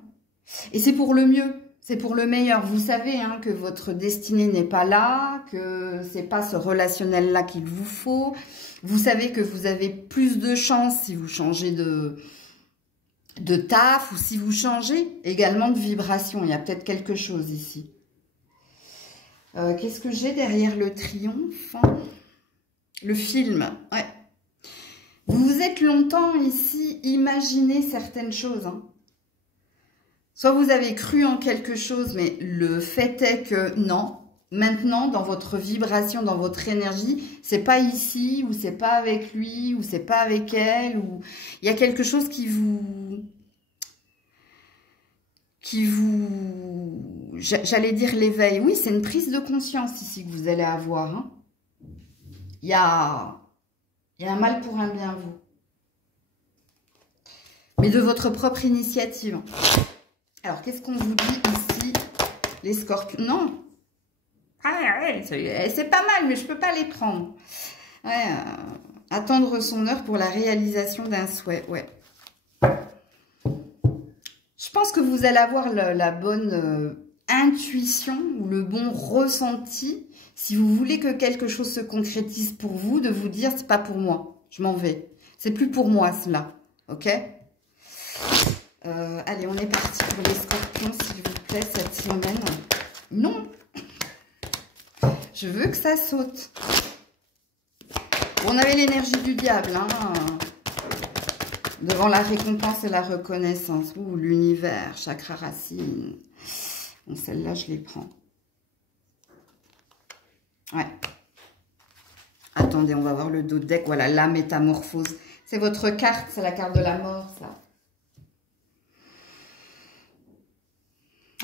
Et c'est pour le mieux, c'est pour le meilleur. Vous savez hein, que votre destinée n'est pas là, que c'est pas ce relationnel-là qu'il vous faut. Vous savez que vous avez plus de chance si vous changez de taf ou si vous changez également de vibration. Il y a peut-être quelque chose ici. Qu'est-ce que j'ai derrière le triomphe? Le film, ouais. Vous vous êtes longtemps ici imaginé certaines choses. Hein. Soit vous avez cru en quelque chose, mais le fait est que non. Maintenant, dans votre vibration, dans votre énergie, c'est pas ici, ou c'est pas avec lui, ou c'est pas avec elle, ou il y a quelque chose qui vous... J'allais dire l'éveil. Oui, c'est une prise de conscience ici que vous allez avoir. Hein. Il y a un mal pour un bien, vous. Mais de votre propre initiative. Alors, qu'est-ce qu'on vous dit ici, les scorpions? Non. Ah ouais, c'est pas mal, mais je peux pas les prendre. Ouais, attendre son heure pour la réalisation d'un souhait. Ouais. Je pense que vous allez avoir la bonne intuition ou le bon ressenti. Si vous voulez que quelque chose se concrétise pour vous, de vous dire, c'est pas pour moi, je m'en vais. C'est plus pour moi cela, ok? Allez, on est parti pour les scorpions, s'il vous plaît, cette semaine. Non, je veux que ça saute. On avait l'énergie du diable, hein, devant la récompense et la reconnaissance. Ouh, l'univers, chakra racine. Bon, celle-là, je les prends. Ouais. Attendez, on va voir le dos de deck. Voilà, la métamorphose. C'est votre carte, c'est la carte de la mort, ça.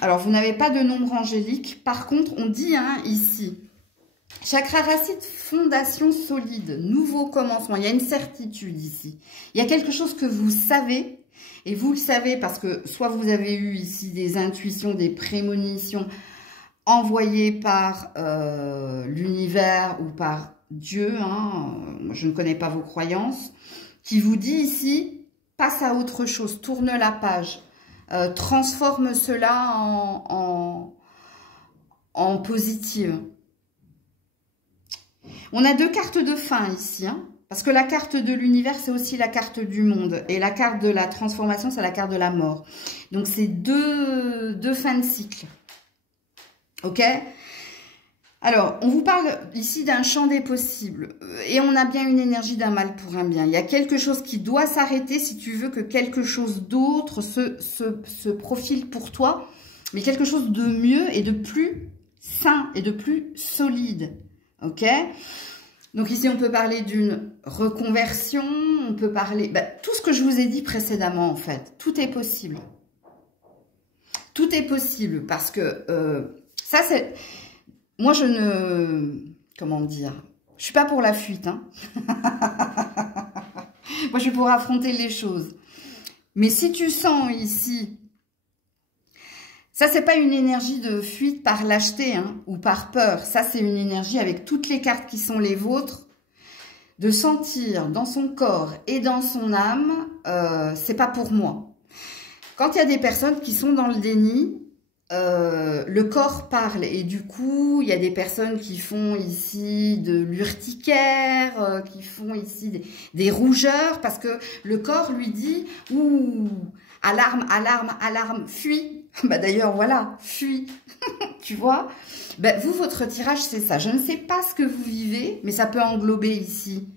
Alors, vous n'avez pas de nombre angélique. Par contre, on dit hein, ici, chakra racine, fondation solide, nouveau commencement. Il y a une certitude ici. Il y a quelque chose que vous savez. Et vous le savez parce que soit vous avez eu ici des intuitions, des prémonitions envoyées par l'univers ou par Dieu. Hein, je ne connais pas vos croyances. Qui vous dit ici, passe à autre chose, tourne la page. Transforme cela en positive. On a deux cartes de fin ici, hein, Parce que la carte de l'univers, c'est aussi la carte du monde. Et la carte de la transformation, c'est la carte de la mort. Donc, c'est deux fins de cycle. Ok? Alors, on vous parle ici d'un champ des possibles. Et on a bien une énergie d'un mal pour un bien. Il y a quelque chose qui doit s'arrêter si tu veux que quelque chose d'autre se profile pour toi. Mais quelque chose de mieux et de plus sain et de plus solide. Ok? Donc ici, on peut parler d'une reconversion, on peut parler... tout ce que je vous ai dit précédemment, en fait. Tout est possible. Tout est possible parce que ça, c'est... Moi, je ne... Comment dire? Je suis pas pour la fuite. Hein. Moi, je suis pour affronter les choses. Mais si tu sens ici... Ça, c'est pas une énergie de fuite par lâcheté hein, ou par peur. Ça, c'est une énergie avec toutes les cartes qui sont les vôtres. De sentir dans son corps et dans son âme, c'est pas pour moi. Quand il y a des personnes qui sont dans le déni, le corps parle. Et du coup, il y a des personnes qui font ici de l'urticaire, qui font ici des rougeurs. Parce que le corps lui dit, ouh, alarme, alarme, alarme, fuis. Bah d'ailleurs, voilà, fuis, tu vois. Vous, votre tirage, c'est ça. Je ne sais pas ce que vous vivez, mais ça peut englober ici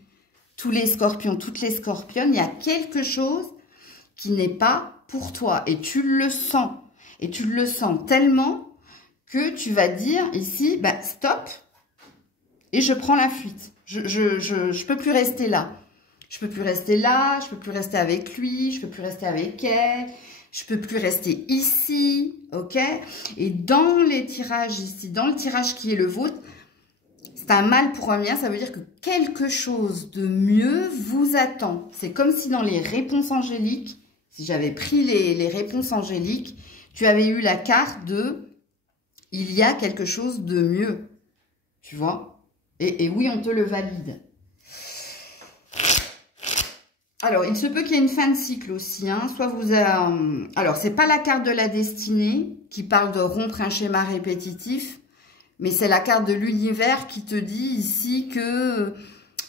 tous les scorpions, toutes les scorpionnes. Il y a quelque chose qui n'est pas pour toi et tu le sens. Et tu le sens tellement que tu vas dire ici, stop, et je prends la fuite. Je peux plus rester là. Je peux plus rester là, je peux plus rester avec lui, je peux plus rester avec elle. Je peux plus rester ici, ok? Et dans les tirages ici, dans le tirage qui est le vôtre, c'est un mal pour un bien, ça veut dire que quelque chose de mieux vous attend. C'est comme si dans les réponses angéliques, si j'avais pris les réponses angéliques, tu avais eu la carte de « il y a quelque chose de mieux », tu vois? Et oui, on te le valide. Alors, il se peut qu'il y ait une fin de cycle aussi. Hein. Soit vous... Alors, c'est pas la carte de la destinée qui parle de rompre un schéma répétitif, mais c'est la carte de l'univers qui te dit ici que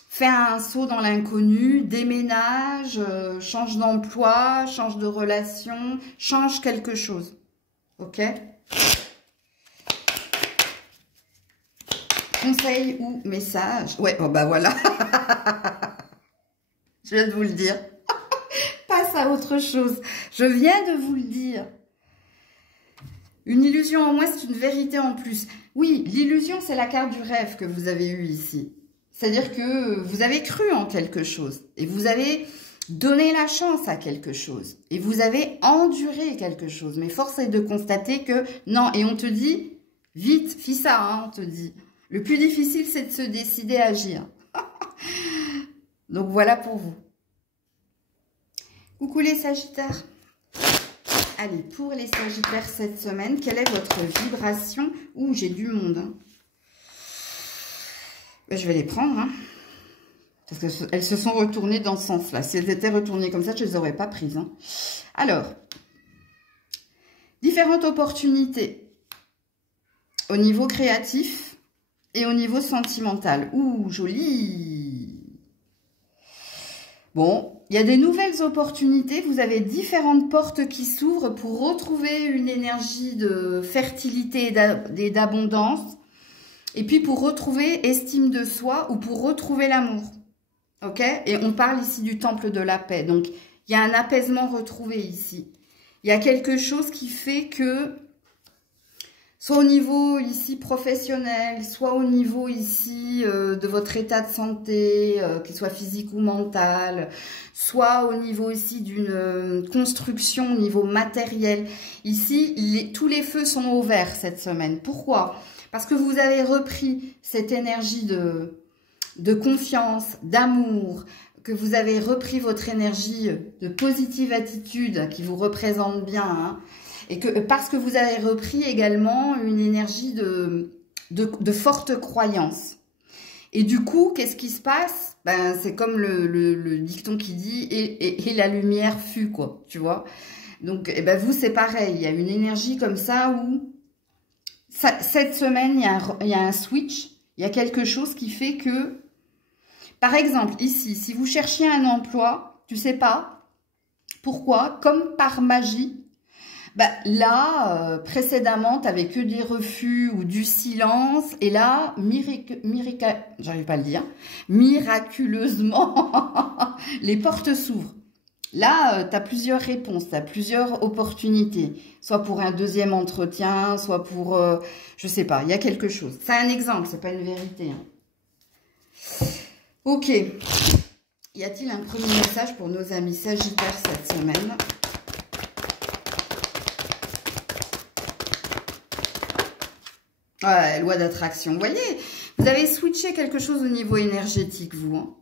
fais un saut dans l'inconnu, déménage, change d'emploi, change de relation, change quelque chose. Ok? Conseil ou message? Ouais, oh voilà. Je viens de vous le dire. Passe à autre chose. Je viens de vous le dire. Une illusion en moins, c'est une vérité en plus. Oui, l'illusion, c'est la carte du rêve que vous avez eue ici. C'est-à-dire que vous avez cru en quelque chose. Et vous avez donné la chance à quelque chose. Et vous avez enduré quelque chose. Mais force est de constater que non. Et on te dit, vite, fais ça, hein, on te dit. Le plus difficile, c'est de se décider à agir. Donc, voilà pour vous. Coucou les Sagittaires. Allez, pour les Sagittaires cette semaine, quelle est votre vibration? Ouh, j'ai du monde. Hein. Je vais les prendre. Hein, parce qu'elles se sont retournées dans ce sens-là. Si elles étaient retournées comme ça, je ne les aurais pas prises. Hein. Alors, différentes opportunités au niveau créatif et au niveau sentimental. Ouh, joli. Bon, il y a des nouvelles opportunités. Vous avez différentes portes qui s'ouvrent pour retrouver une énergie de fertilité et d'abondance. Et puis pour retrouver estime de soi ou pour retrouver l'amour. Ok? Et on parle ici du temple de la paix. Donc, il y a un apaisement retrouvé ici. Il y a quelque chose qui fait que, soit au niveau ici professionnel, soit au niveau ici de votre état de santé, qu'il soit physique ou mental, soit au niveau ici d'une construction, au niveau matériel. Ici, tous les feux sont au vert cette semaine. Pourquoi? Parce que vous avez repris cette énergie de confiance, d'amour, que vous avez repris votre énergie de positive attitude qui vous représente bien, hein, et que parce que vous avez repris également une énergie de forte croyance. Et du coup, qu'est-ce qui se passe? C'est comme le dicton qui dit et la lumière fut, quoi, tu vois. Donc, vous, c'est pareil. Il y a une énergie comme ça où cette semaine, il y a un switch. Il y a quelque chose qui fait que Par exemple, ici, si vous cherchiez un emploi, tu sais pas pourquoi, comme par magie, bah, là, précédemment, tu n'avais que des refus ou du silence. Et là, j'arrive pas à le dire, miraculeusement, les portes s'ouvrent. Là, tu as plusieurs réponses, tu as plusieurs opportunités. Soit pour un deuxième entretien, soit pour... je sais pas, il y a quelque chose. C'est un exemple, c'est pas une vérité. Hein. Ok. Y a-t-il un premier message pour nos amis Sagittaires cette semaine ? Ouais, loi d'attraction. Vous voyez, vous avez switché quelque chose au niveau énergétique, vous. Hein.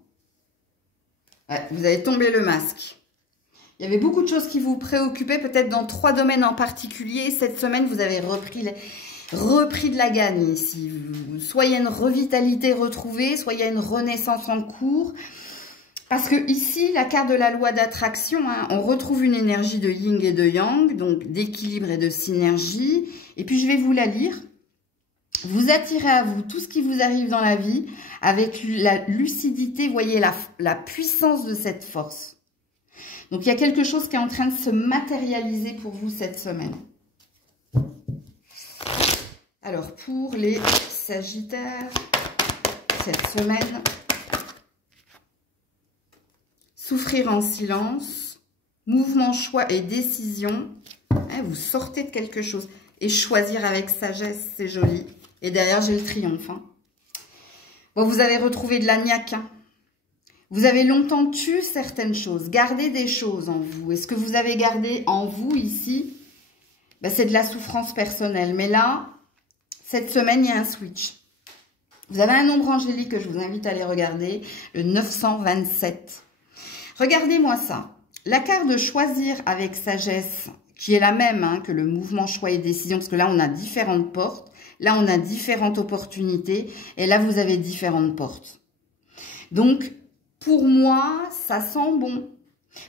Ouais, vous avez tombé le masque. Il y avait beaucoup de choses qui vous préoccupaient, peut-être dans 3 domaines en particulier. Cette semaine, vous avez repris de la gagne ici. Soit il y a une revitalité retrouvée, soit il y a une renaissance en cours. Parce que ici, la carte de la loi d'attraction, hein, on retrouve une énergie de yin et de yang, donc d'équilibre et de synergie. Et puis, je vais vous la lire. Vous attirez à vous tout ce qui vous arrive dans la vie avec la lucidité, voyez la puissance de cette force. Donc, il y a quelque chose qui est en train de se matérialiser pour vous cette semaine. Alors, pour les Sagittaires, cette semaine, souffrir en silence, mouvement, choix et décision. Hein, vous sortez de quelque chose. Et choisir avec sagesse, c'est joli. Et derrière, j'ai le triomphe. Hein. Bon, vous avez retrouvé de la niaque. Hein. Vous avez longtemps tué certaines choses, gardé des choses en vous. Et ce que vous avez gardé en vous ici, ben, c'est de la souffrance personnelle. Mais là, cette semaine, il y a un switch. Vous avez un nombre angélique que je vous invite à aller regarder, le 927. Regardez-moi ça. La carte de choisir avec sagesse, qui est la même hein, que le mouvement choix et décision, parce que là, on a différentes portes. Là, on a différentes opportunités. Et là, vous avez différentes portes. Donc, pour moi, ça sent bon.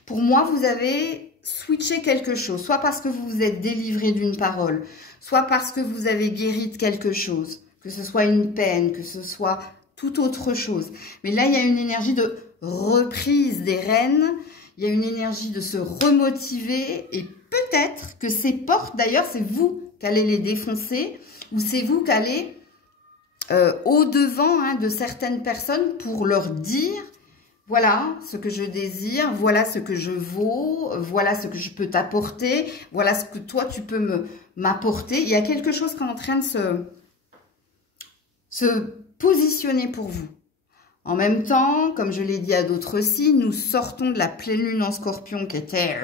Pour moi, vous avez switché quelque chose. Soit parce que vous vous êtes délivré d'une parole, soit parce que vous avez guéri de quelque chose. Que ce soit une peine, que ce soit toute autre chose. Mais là, il y a une énergie de reprise des rênes. Il y a une énergie de se remotiver. Et peut-être que ces portes, d'ailleurs, c'est vous qui allez les défoncer. Ou c'est vous qui allez au-devant hein, de certaines personnes pour leur dire voilà ce que je désire, voilà ce que je vaux, voilà ce que je peux t'apporter, voilà ce que toi tu peux m'apporter. Il y a quelque chose qui est en train de se positionner pour vous. En même temps, comme je l'ai dit à d'autres aussi, nous sortons de la pleine lune en Scorpion qui était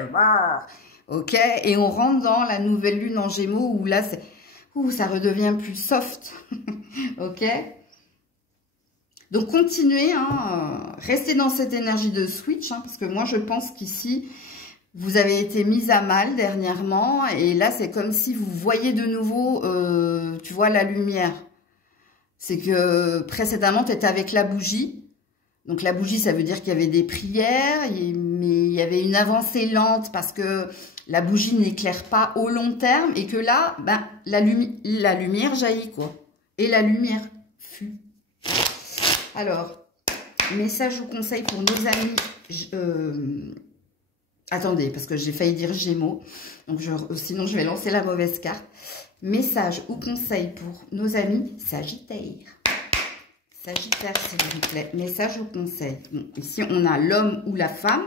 ok, et on rentre dans la nouvelle lune en Gémeaux où là c'est ça redevient plus soft, ok. Donc, continuez, hein, restez dans cette énergie de switch, hein, parce que moi, je pense qu'ici, vous avez été mise à mal dernièrement, et là, c'est comme si vous voyez de nouveau, tu vois, la lumière. C'est que précédemment, tu étais avec la bougie. Donc, la bougie, ça veut dire qu'il y avait des prières, mais il y avait une avancée lente parce que la bougie n'éclaire pas au long terme, et que là, ben, la lumière jaillit, quoi. Et la lumière fut. Alors, message ou conseil pour nos amis. Attendez, parce que j'ai failli dire Gémeaux. Donc, sinon, je vais lancer la mauvaise carte. Message ou conseil pour nos amis Sagittaires. Sagittaire, s'il vous plaît. Message ou conseil. Bon, ici, on a l'homme ou la femme.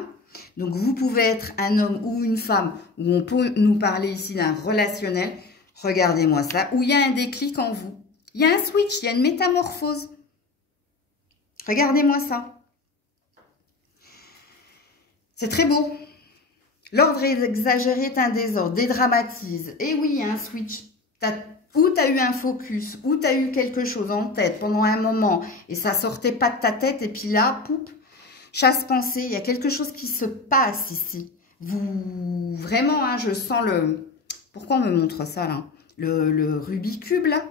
Donc, vous pouvez être un homme ou une femme, ou on peut nous parler ici d'un relationnel. Regardez-moi ça. Où il y a un déclic en vous. Il y a un switch, il y a une métamorphose. Regardez-moi ça. C'est très beau. L'ordre exagéré est un désordre, dédramatise. Et oui, il y a un switch. Ou tu as eu un focus, ou tu as eu quelque chose en tête pendant un moment, et ça sortait pas de ta tête, et puis là, poup, chasse-pensée, il y a quelque chose qui se passe ici. Vraiment, hein, je sens le... Pourquoi on me montre ça, là? Le Rubik's Cube, là?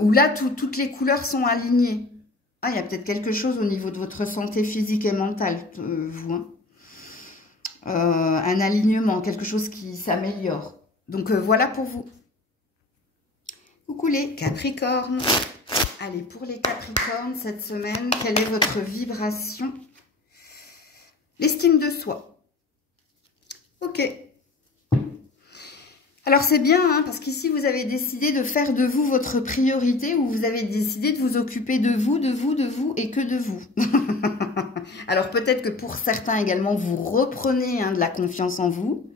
Où là, toutes les couleurs sont alignées. Ah, il y a peut-être quelque chose au niveau de votre santé physique et mentale, vous. Hein. Un alignement, quelque chose qui s'améliore. Donc, voilà pour vous. Coucou les Capricornes. Allez, pour les Capricornes, cette semaine, quelle est votre vibration? L'estime de soi. Ok. Alors, c'est bien, hein, parce qu'ici, vous avez décidé de faire de vous votre priorité, ou vous avez décidé de vous occuper de vous et que de vous. Alors, peut-être que pour certains également, vous reprenez de la confiance en vous.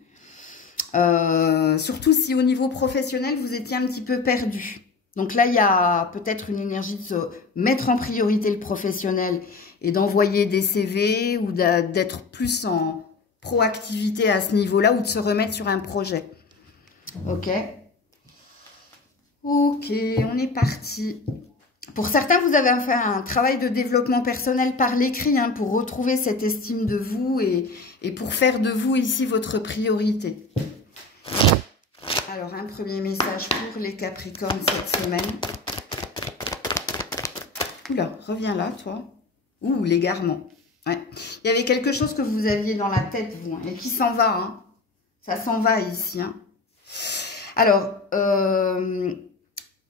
Surtout si au niveau professionnel, vous étiez un petit peu perdu. Donc là, il y a peut-être une énergie de se mettre en priorité le professionnel et d'envoyer des CV ou d'être plus en proactivité à ce niveau-là ou de se remettre sur un projet. Ok. Ok, on est parti. Pour certains, vous avez fait un travail de développement personnel par l'écrit pour retrouver cette estime de vous et pour faire de vous ici votre priorité. Alors, un premier message pour les Capricornes cette semaine. Oula, reviens là, toi. Ouh, l'égarement. Ouais. Il y avait quelque chose que vous aviez dans la tête, vous, et qui s'en va. Hein. Ça s'en va ici. Hein. Alors,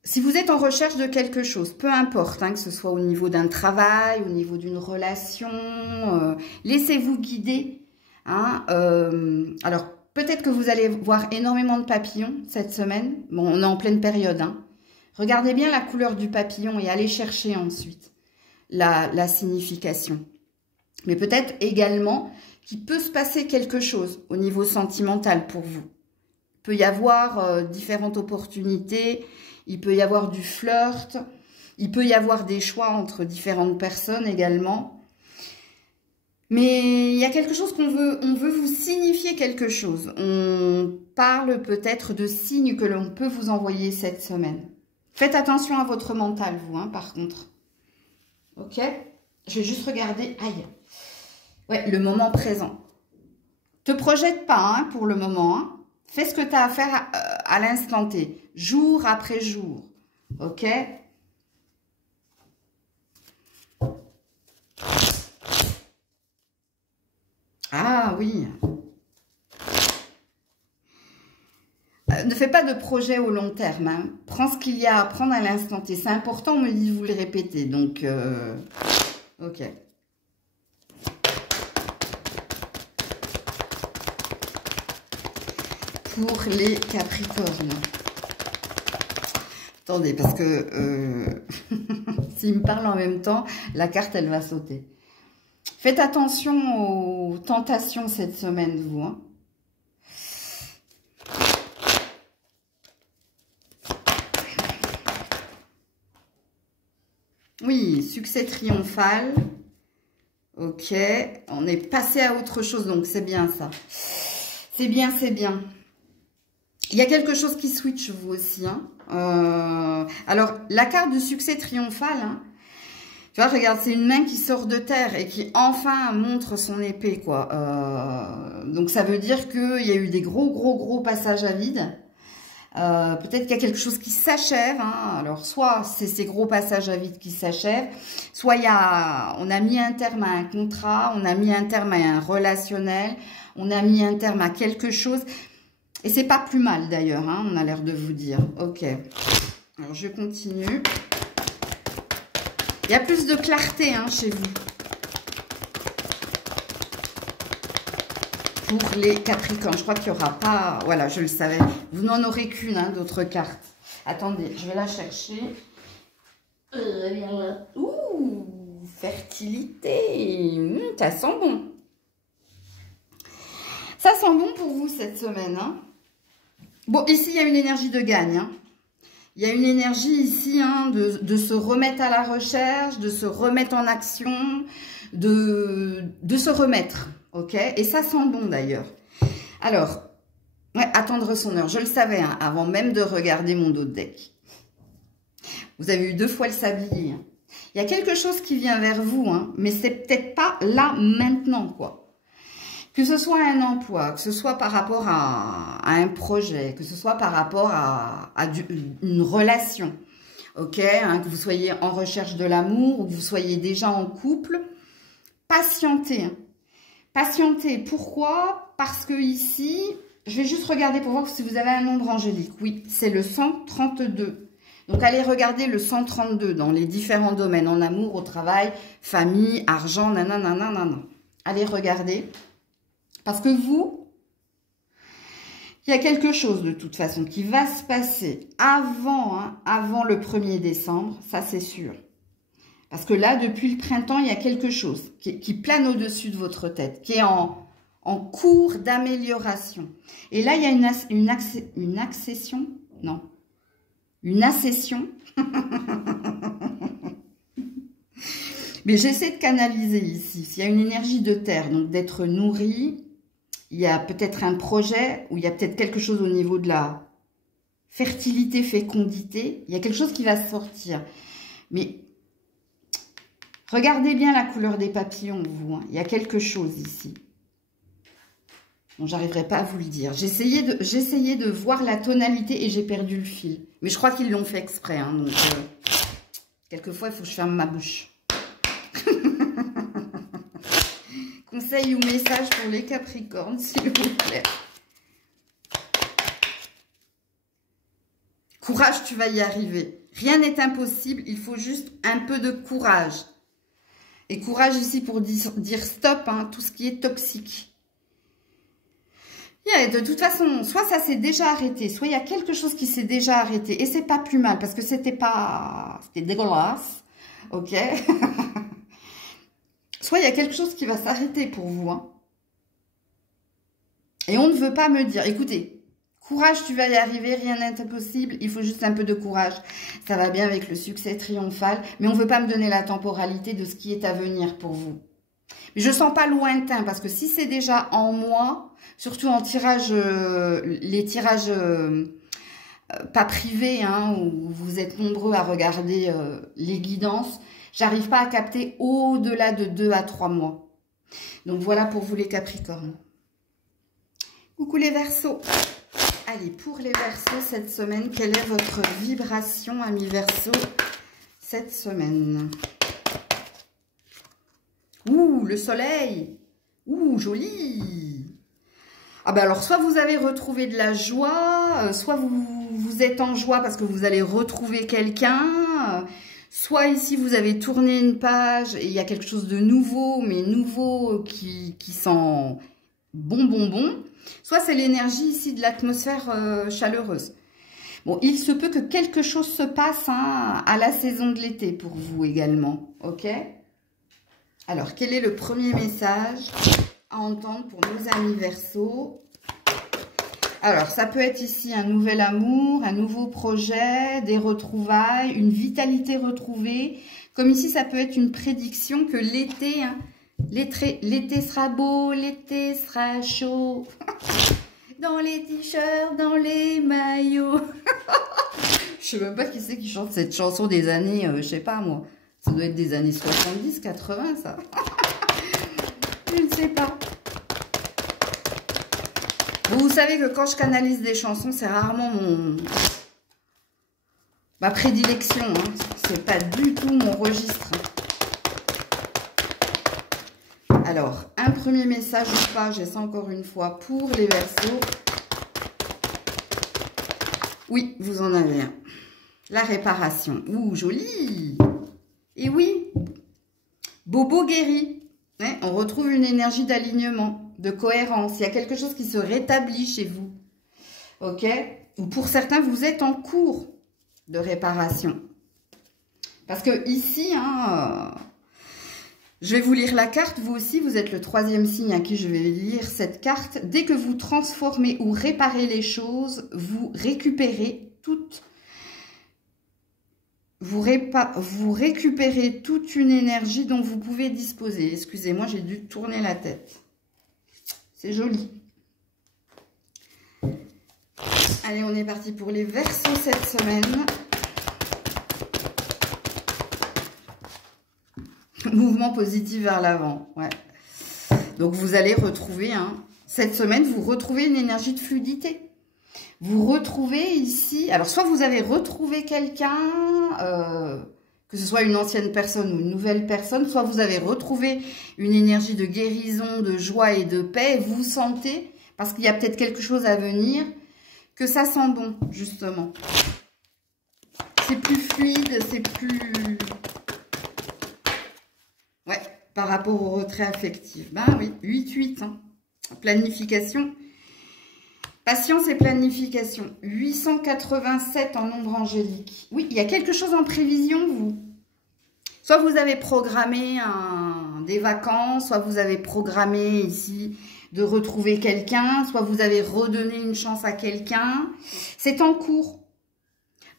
si vous êtes en recherche de quelque chose, peu importe, que ce soit au niveau d'un travail, au niveau d'une relation, laissez-vous guider. Alors, peut-être que vous allez voir énormément de papillons cette semaine. Bon, on est en pleine période. Regardez bien la couleur du papillon et allez chercher ensuite la signification. Mais peut-être également qu'il peut se passer quelque chose au niveau sentimental pour vous. Il peut y avoir différentes opportunités, il peut y avoir du flirt, il peut y avoir des choix entre différentes personnes également. Mais il y a quelque chose on veut vous signifier quelque chose. On parle peut-être de signes que l'on peut vous envoyer cette semaine. Faites attention à votre mental, vous, par contre. Ok? Je vais juste regarder. Aïe. Ouais, le moment présent. Te projette pas, pour le moment. Fais ce que tu as à faire à l'instant T, jour après jour. Ok? Ah oui. Ne fais pas de projet au long terme. Prends ce qu'il y a à prendre à l'instant T. C'est important, on me dit de vous le répéter. Donc, ok. Pour les Capricornes. Attendez, parce que s'il me parle en même temps, la carte, elle va sauter. Faites attention aux tentations cette semaine, vous. Oui, succès triomphal. Ok, on est passé à autre chose, donc c'est bien ça. C'est bien, c'est bien. Il y a quelque chose qui switch, vous aussi. Alors, la carte du succès triomphal, tu vois, regarde, c'est une main qui sort de terre et qui enfin montre son épée, quoi. Donc, ça veut dire qu'il y a eu des gros passages à vide. Peut-être qu'il y a quelque chose qui s'achève. Alors, soit c'est ces gros passages à vide qui s'achèvent, soit on a mis un terme à un contrat, on a mis un terme à un relationnel, on a mis un terme à quelque chose. Et c'est pas plus mal d'ailleurs, on a l'air de vous dire. Ok. Alors, je continue. Il y a plus de clarté chez vous. Pour les Capricornes, je crois qu'il n'y aura pas... Voilà, je le savais. Vous n'en aurez qu'une d'autres cartes. Attendez, je vais la chercher. Ouh, fertilité. Ça sent bon. Ça sent bon pour vous cette semaine. Bon, ici, il y a une énergie de gagne. Il y a une énergie ici de se remettre à la recherche, de se remettre en action, de se remettre. Ok? Et ça sent bon d'ailleurs. Alors, ouais, attendre son heure. Je le savais avant même de regarder mon dos de deck. Vous avez eu 2 fois le sablier. Il y a quelque chose qui vient vers vous, mais c'est peut-être pas là maintenant, quoi. Que ce soit un emploi, que ce soit par rapport à un projet, que ce soit par rapport à une relation, ok, que vous soyez en recherche de l'amour ou que vous soyez déjà en couple, patientez. Patientez. Pourquoi? Parce que ici, je vais juste regarder pour voir si vous avez un nombre angélique. Oui, c'est le 132. Donc, allez regarder le 132 dans les différents domaines, en amour, au travail, famille, argent, nanana. Allez regarder. Parce que vous, il y a quelque chose de toute façon qui va se passer avant, avant le 1er décembre, ça c'est sûr. Parce que là, depuis le printemps, il y a quelque chose qui plane au-dessus de votre tête, qui est en cours d'amélioration. Et là, il y a une accession, non, une accession. Mais j'essaie de canaliser ici. Il y a une énergie de terre, donc d'être nourri. Il y a peut-être un projet, ou il y a peut-être quelque chose au niveau de la fertilité, fécondité. Il y a quelque chose qui va sortir. Mais regardez bien la couleur des papillons, vous. Il y a quelque chose ici. Bon, j'arriverai pas à vous le dire. J'essayais de voir la tonalité et j'ai perdu le fil. Mais je crois qu'ils l'ont fait exprès. Donc, quelquefois, il faut que je ferme ma bouche. Conseil ou message pour les Capricornes, s'il vous plaît. Courage, tu vas y arriver. Rien n'est impossible, il faut juste un peu de courage. Et courage ici pour dire stop, tout ce qui est toxique. De toute façon, soit ça s'est déjà arrêté, soit il y a quelque chose qui s'est déjà arrêté. Et c'est pas plus mal, parce que c'était dégueulasse. Ok. Soit il y a quelque chose qui va s'arrêter pour vous. Et on ne veut pas me dire, écoutez, courage, tu vas y arriver, rien n'est impossible, il faut juste un peu de courage. Ça va bien avec le succès triomphal, mais on ne veut pas me donner la temporalité de ce qui est à venir pour vous. Mais je ne sens pas lointain, parce que si c'est déjà en moi, surtout en tirage, les tirages pas privés, où vous êtes nombreux à regarder les guidances, j'arrive pas à capter au-delà de 2 à 3 mois. Donc voilà pour vous les Capricornes. Coucou les Verseaux. Allez, pour les Verseaux cette semaine, quelle est votre vibration, amis Verseaux, cette semaine? Ouh, le soleil. Ouh, joli. Ah ben alors, soit vous avez retrouvé de la joie, soit vous êtes en joie parce que vous allez retrouver quelqu'un, soit ici vous avez tourné une page et il y a quelque chose de nouveau, mais nouveau qui sent bon. Soit c'est l'énergie ici de l'atmosphère chaleureuse. Bon, il se peut que quelque chose se passe à la saison de l'été pour vous également, ok? Alors, quel est le premier message à entendre pour nos amis Verseaux? Alors, ça peut être ici un nouvel amour, un nouveau projet, des retrouvailles, une vitalité retrouvée. Comme ici, ça peut être une prédiction que l'été, l'été sera beau, l'été sera chaud. Dans les t-shirts, dans les maillots. Je sais même pas qui c'est qui chante cette chanson des années, je sais pas moi. Ça doit être des années 70, 80, ça. Je ne sais pas. Vous savez que quand je canalise des chansons, c'est rarement ma prédilection. C'est pas du tout mon registre. Alors, un premier message ou pas, j'ai ça encore une fois pour les Verseaux. Oui, vous en avez un. La réparation. Ouh, joli. Et oui, Bobo guéri. On retrouve une énergie d'alignement, de cohérence. Il y a quelque chose qui se rétablit chez vous. Ok? Ou pour certains, vous êtes en cours de réparation. Parce que ici, je vais vous lire la carte. Vous aussi, vous êtes le 3e signe à qui je vais lire cette carte. Dès que vous transformez ou réparez les choses, vous récupérez toute... Vous récupérez toute une énergie dont vous pouvez disposer. Excusez-moi, j'ai dû tourner la tête. C'est joli. Allez, on est parti pour les Verseaux cette semaine. Mouvement positif vers l'avant. Ouais. Donc, vous allez retrouver, cette semaine, vous retrouvez une énergie de fluidité. Vous retrouvez ici, alors soit vous avez retrouvé quelqu'un, que ce soit une ancienne personne ou une nouvelle personne, soit vous avez retrouvé une énergie de guérison, de joie et de paix, et vous sentez, parce qu'il y a peut-être quelque chose à venir, que ça sent bon, justement. c'est plus fluide, c'est plus... Ouais, par rapport au retrait affectif. Ben oui, 8-8, hein. Planification. Patience et planification. 887 en nombre angélique. Oui, il y a quelque chose en prévision, vous. Soit vous avez programmé des vacances, soit vous avez programmé ici de retrouver quelqu'un, soit vous avez redonné une chance à quelqu'un. C'est en cours.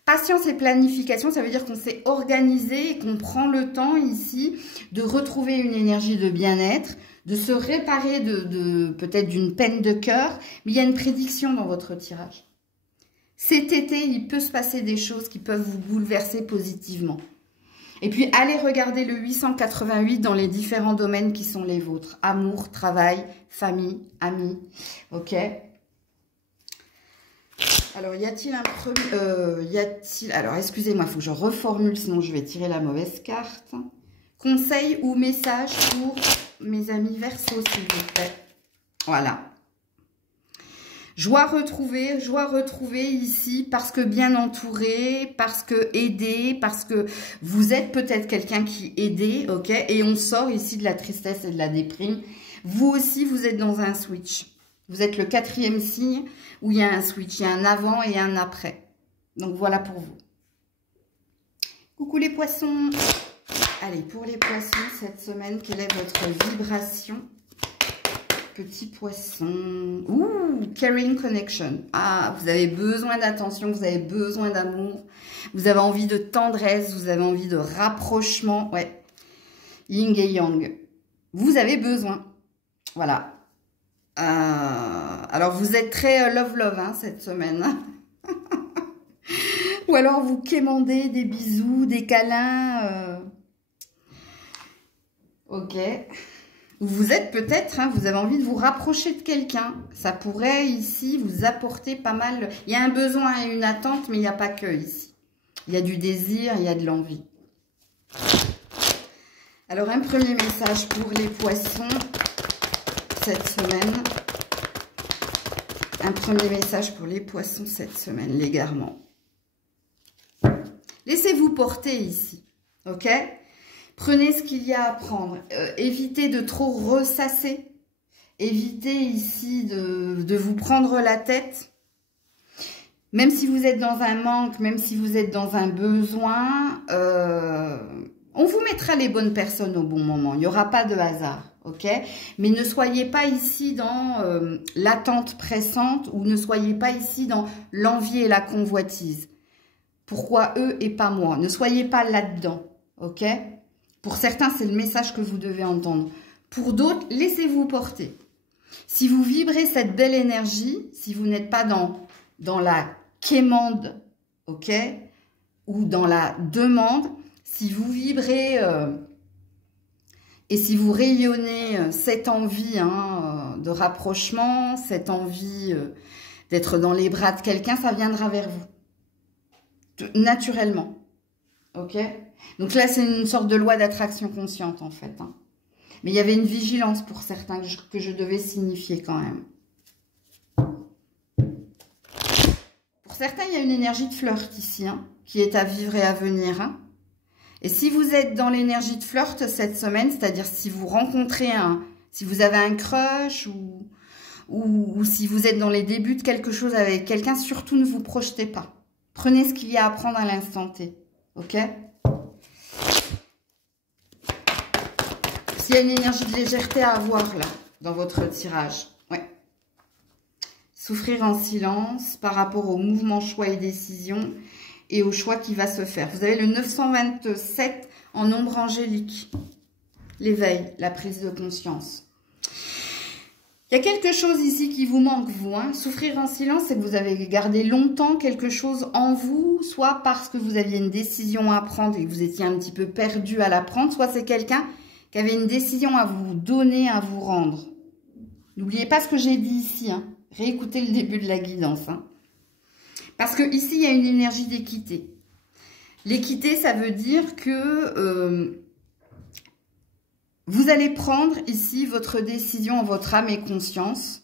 Patience et planification, ça veut dire qu'on s'est organisé et qu'on prend le temps ici de retrouver une énergie de bien-être, de se réparer peut-être d'une peine de cœur, mais il y a une prédiction dans votre tirage. Cet été, il peut se passer des choses qui peuvent vous bouleverser positivement. Et puis, allez regarder le 888 dans les différents domaines qui sont les vôtres. Amour, travail, famille, amis. Ok. Alors, y a-t-il un premier... Alors, excusez-moi, il faut que je reformule, sinon je vais tirer la mauvaise carte. Conseil ou message pour mes amis Verseau, s'il vous plaît. Voilà. Joie retrouvée ici parce que bien entouré, parce que aidé, parce que vous êtes peut-être quelqu'un qui aidé, ok? Et on sort ici de la tristesse et de la déprime. Vous aussi, vous êtes dans un switch. Vous êtes le 4e signe où il y a un switch. Il y a un avant et un après. Donc, voilà pour vous. Coucou les poissons. Allez, pour les poissons, cette semaine, quelle est votre vibration? Petit poisson. Ouh, caring connection. Ah, vous avez besoin d'attention, vous avez besoin d'amour. Vous avez envie de tendresse, vous avez envie de rapprochement. Ouais. Yin et yang. Vous avez besoin. Voilà. Alors, vous êtes très love hein, cette semaine. Ou alors, vous quémandez des bisous, des câlins. Ok. Vous êtes peut-être, hein, vous avez envie de vous rapprocher de quelqu'un. Ça pourrait ici vous apporter pas mal. Il y a un besoin et une attente, mais il n'y a pas que ici. Il y a du désir, il y a de l'envie. Alors, un premier message pour les poissons cette semaine. Un premier message pour les poissons cette semaine, l'égarement. Laissez-vous porter ici, ok ? Prenez ce qu'il y a à prendre. Évitez de trop ressasser. Évitez ici de vous prendre la tête. Même si vous êtes dans un manque, même si vous êtes dans un besoin, on vous mettra les bonnes personnes au bon moment. Il n'y aura pas de hasard, ok? Mais ne soyez pas ici dans l'attente pressante ou ne soyez pas ici dans l'envie et la convoitise. Pourquoi eux et pas moi? Ne soyez pas là-dedans, ok? Pour certains, c'est le message que vous devez entendre. Pour d'autres, laissez-vous porter. Si vous vibrez cette belle énergie, si vous n'êtes pas dans la quémande, ok, ou dans la demande, si vous vibrez et si vous rayonnez cette envie de rapprochement, cette envie d'être dans les bras de quelqu'un, ça viendra vers vous, naturellement. Ok? Donc là, c'est une sorte de loi d'attraction consciente, en fait. Hein. Mais il y avait une vigilance pour certains que je devais signifier quand même. Pour certains, il y a une énergie de flirt ici, hein, qui est à vivre et à venir. Hein. Et si vous êtes dans l'énergie de flirt cette semaine, c'est-à-dire si vous rencontrez si vous avez un crush ou si vous êtes dans les débuts de quelque chose avec quelqu'un, surtout ne vous projetez pas. Prenez ce qu'il y a à prendre à l'instant T. Ok? S'il y a une énergie de légèreté à avoir là, dans votre tirage. Ouais. Souffrir en silence par rapport au mouvement choix et décision et au choix qui va se faire. Vous avez le 927 en nombre angélique. L'éveil, la prise de conscience. Il y a quelque chose ici qui vous manque, vous. Hein. Souffrir en silence, c'est que vous avez gardé longtemps quelque chose en vous, soit parce que vous aviez une décision à prendre et que vous étiez un petit peu perdu à la prendre, soit c'est quelqu'un qui avait une décision à vous donner, à vous rendre. N'oubliez pas ce que j'ai dit ici. Hein. Réécoutez le début de la guidance. Hein. Parce que ici, il y a une énergie d'équité. L'équité, ça veut dire que... vous allez prendre ici votre décision en votre âme et conscience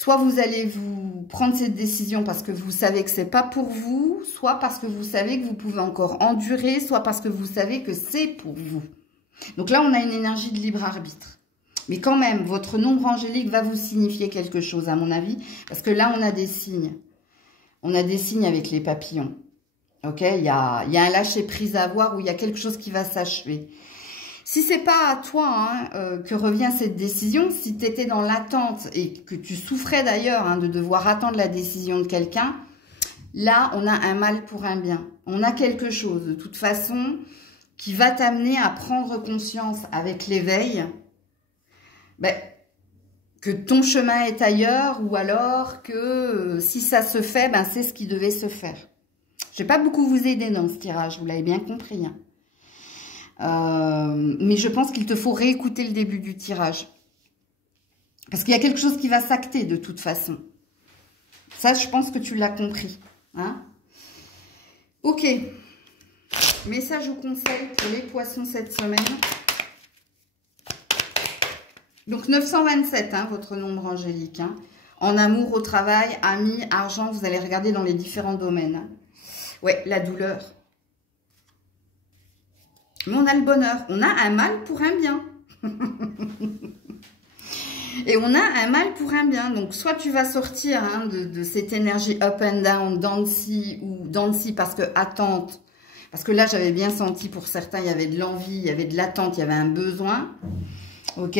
Soit vous allez vous prendre cette décision parce que vous savez que c'est pas pour vous, soit parce que vous savez que vous pouvez encore endurer, soit parce que vous savez que c'est pour vous. Donc là, on a une énergie de libre arbitre. Mais quand même, votre nombre angélique va vous signifier quelque chose, à mon avis, parce que là, on a des signes. On a des signes avec les papillons. Ok, il y a un lâcher-prise à avoir où il y a quelque chose qui va s'achever. Si c'est pas à toi que revient cette décision, si tu étais dans l'attente et que tu souffrais d'ailleurs de devoir attendre la décision de quelqu'un, là, on a un mal pour un bien. On a quelque chose, de toute façon, qui va t'amener à prendre conscience avec l'éveil que ton chemin est ailleurs ou alors que si ça se fait, c'est ce qui devait se faire. Je vais pas beaucoup vous aider dans ce tirage, vous l'avez bien compris. Mais je pense qu'il te faut réécouter le début du tirage. Parce qu'il y a quelque chose qui va s'acter de toute façon. Ça, je pense que tu l'as compris. Ok. Message ou conseil pour les poissons cette semaine. Donc 927, votre nombre angélique. En amour, au travail, amis, argent, vous allez regarder dans les différents domaines. Ouais, la douleur. Mais on a le bonheur. On a un mal pour un bien. Et on a un mal pour un bien. Donc, soit tu vas sortir de cette énergie up and down, dancy ou dancy parce que attente. Parce que là, j'avais bien senti pour certains, il y avait de l'envie, il y avait de l'attente, il y avait un besoin. Ok.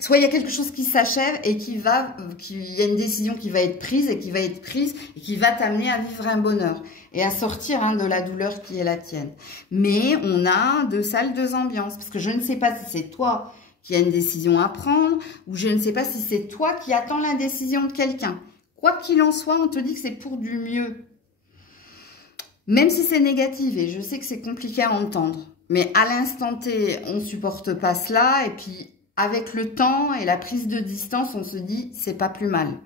Soit il y a quelque chose qui s'achève et il y a une décision qui va être prise et qui va t'amener à vivre un bonheur et à sortir de la douleur qui est la tienne. Mais on a deux salles, deux ambiances parce que je ne sais pas si c'est toi qui as une décision à prendre ou je ne sais pas si c'est toi qui attends la décision de quelqu'un. Quoi qu'il en soit, on te dit que c'est pour du mieux. Même si c'est négatif et je sais que c'est compliqué à entendre. Mais à l'instant T, on ne supporte pas cela et puis avec le temps et la prise de distance, on se dit, c'est pas plus mal.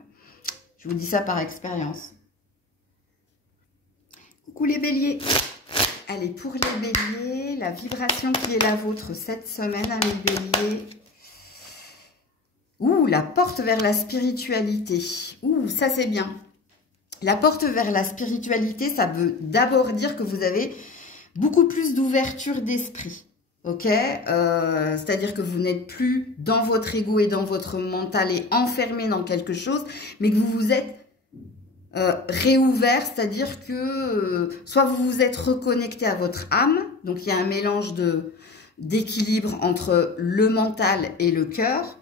Je vous dis ça par expérience. Coucou les béliers. Allez, pour les béliers, la vibration qui est la vôtre cette semaine, mes béliers. Ouh, la porte vers la spiritualité. Ouh, ça c'est bien. La porte vers la spiritualité, ça veut d'abord dire que vous avez beaucoup plus d'ouverture d'esprit. Ok, c'est-à-dire que vous n'êtes plus dans votre ego et dans votre mental et enfermé dans quelque chose, mais que vous vous êtes réouvert, c'est-à-dire que soit vous vous êtes reconnecté à votre âme, donc il y a un mélange d'équilibre entre le mental et le cœur,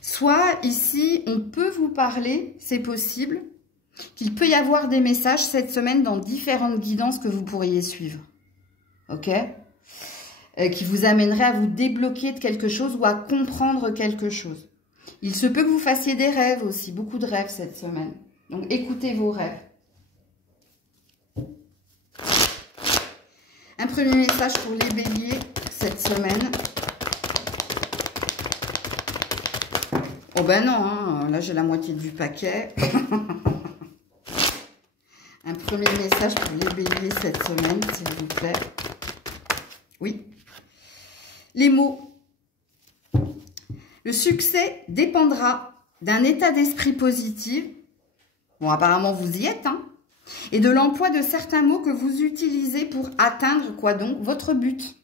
soit ici on peut vous parler, c'est possible, qu'il peut y avoir des messages cette semaine dans différentes guidances que vous pourriez suivre. Ok ? Qui vous amènerait à vous débloquer de quelque chose ou à comprendre quelque chose. Il se peut que vous fassiez des rêves aussi, beaucoup de rêves cette semaine. Donc écoutez vos rêves. Un premier message pour les béliers cette semaine. Oh ben non, là j'ai la moitié du paquet. Un premier message pour les béliers cette semaine, s'il vous plaît. Oui. Les mots. Le succès dépendra d'un état d'esprit positif. Bon, apparemment, vous y êtes, et de l'emploi de certains mots que vous utilisez pour atteindre, quoi donc, votre but.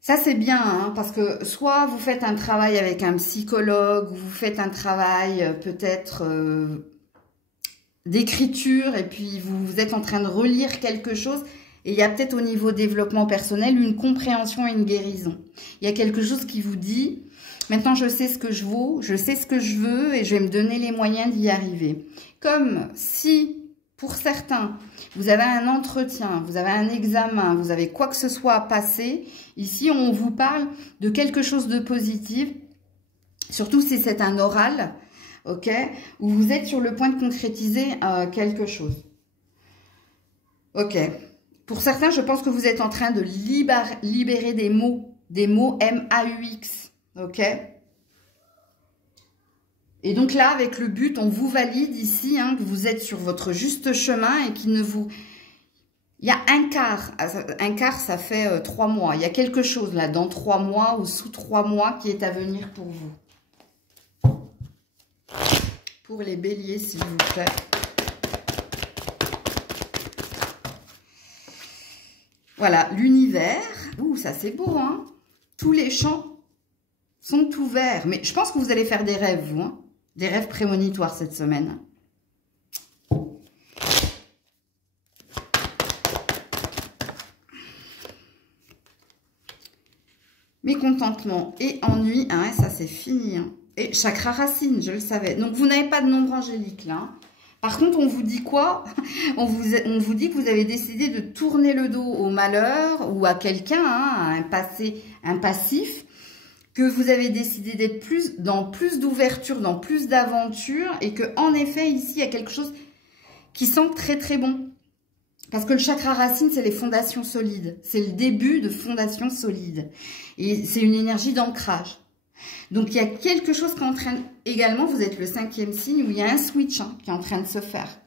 Ça, c'est bien, parce que soit vous faites un travail avec un psychologue, ou vous faites un travail peut-être d'écriture, et puis vous êtes en train de relire quelque chose. Et il y a peut-être au niveau développement personnel une compréhension et une guérison. Il y a quelque chose qui vous dit, maintenant je sais ce que je vaux, je sais ce que je veux et je vais me donner les moyens d'y arriver. Comme si, pour certains, vous avez un entretien, vous avez un examen, vous avez quoi que ce soit à passer. Ici, on vous parle de quelque chose de positif, surtout si c'est un oral, ok, où vous êtes sur le point de concrétiser quelque chose. Ok. Pour certains, je pense que vous êtes en train de libérer des mots M-A-U-X, ok? Et donc là, avec le but, on vous valide ici, que vous êtes sur votre juste chemin et qu'il ne vous... Il y a un quart, ça fait 3 mois. Il y a quelque chose là, dans 3 mois ou sous 3 mois qui est à venir pour vous. Pour les béliers, s'il vous plaît. Voilà, l'univers. Ouh, ça c'est beau, hein. Tous les champs sont ouverts. Mais je pense que vous allez faire des rêves, vous, hein. Des rêves prémonitoires cette semaine. Mécontentement et ennui, hein, ça c'est fini. Hein. Et chakra racine, je le savais. Donc vous n'avez pas de nombre angélique là. Hein. Par contre, on vous dit quoi? on vous dit que vous avez décidé de tourner le dos au malheur ou à quelqu'un, hein, un passif, que vous avez décidé d'être dans plus d'ouverture, dans plus d'aventure, et que en effet ici il y a quelque chose qui sent très très bon. Parce que le chakra racine, c'est les fondations solides. C'est le début de fondations solides. Et c'est une énergie d'ancrage. Donc, il y a quelque chose qui est en train... Également, vous êtes le 5e signe où il y a un switch hein, qui est en train de se faire.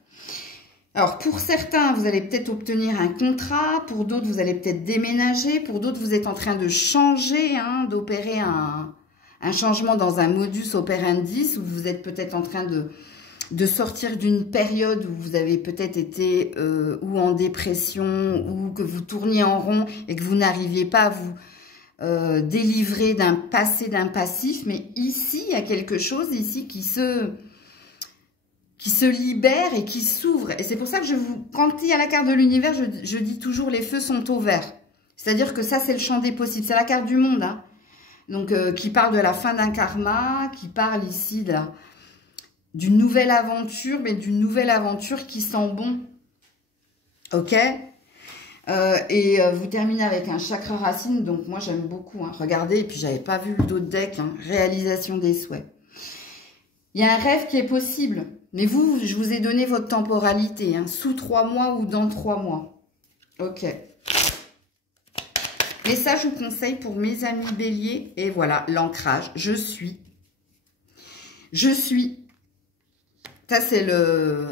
Alors, pour certains, vous allez peut-être obtenir un contrat. Pour d'autres, vous allez peut-être déménager. Pour d'autres, vous êtes en train de changer, hein, d'opérer un changement dans un modus operandi. Où vous êtes peut-être en train de sortir d'une période où vous avez peut-être été ou en dépression ou que vous tourniez en rond et que vous n'arriviez pas à vous délivrer d'un passé, d'un passif. Mais ici, il y a quelque chose ici qui se libère et qui s'ouvre. Et c'est pour ça que quand il y a la carte de l'univers, je dis toujours les feux sont au vert. C'est-à-dire que ça, c'est le champ des possibles. C'est la carte du monde, hein. Donc, qui parle de la fin d'un karma, qui parle ici d'une nouvelle aventure, mais d'une nouvelle aventure qui sent bon. Ok. Vous terminez avec un chakra racine, donc moi j'aime beaucoup. Hein. Regardez, et puis j'avais pas vu le dos de deck, hein. Réalisation des souhaits. Il y a un rêve qui est possible, mais vous, je vous ai donné votre temporalité, hein, sous 3 mois ou dans 3 mois. Ok. Mais ça, je vous conseille pour mes amis béliers, et voilà, l'ancrage. Je suis. Ça, c'est le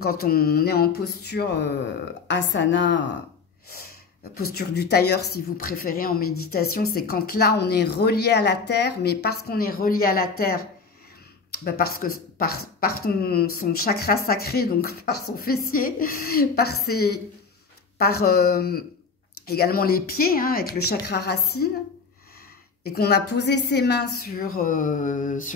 quand on est en posture asana, posture du tailleur, si vous préférez, en méditation. C'est quand là, on est relié à la terre, mais parce qu'on est relié à la terre, ben parce que par son chakra sacré, donc par son fessier, par également les pieds, hein, avec le chakra racine, et qu'on a posé ses mains sur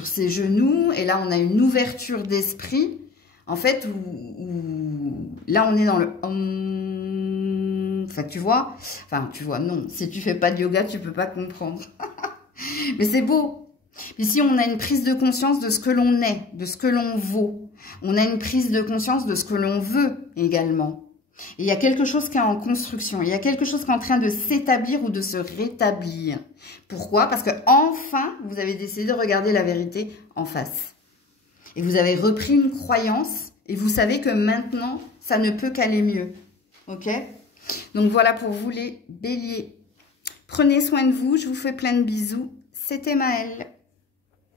ses genoux, et là on a une ouverture d'esprit, en fait, où là on est dans le... Enfin, tu vois, non, si tu fais pas de yoga, tu peux pas comprendre. Mais c'est beau. Ici, on a une prise de conscience de ce que l'on est, de ce que l'on vaut. On a une prise de conscience de ce que l'on veut également. Et il y a quelque chose qui est en construction. Il y a quelque chose qui est en train de s'établir ou de se rétablir. Pourquoi? Parce que enfin, vous avez décidé de regarder la vérité en face. Et vous avez repris une croyance et vous savez que maintenant, ça ne peut qu'aller mieux. Ok? Donc voilà pour vous les béliers. Prenez soin de vous. Je vous fais plein de bisous. C'était Maëlle.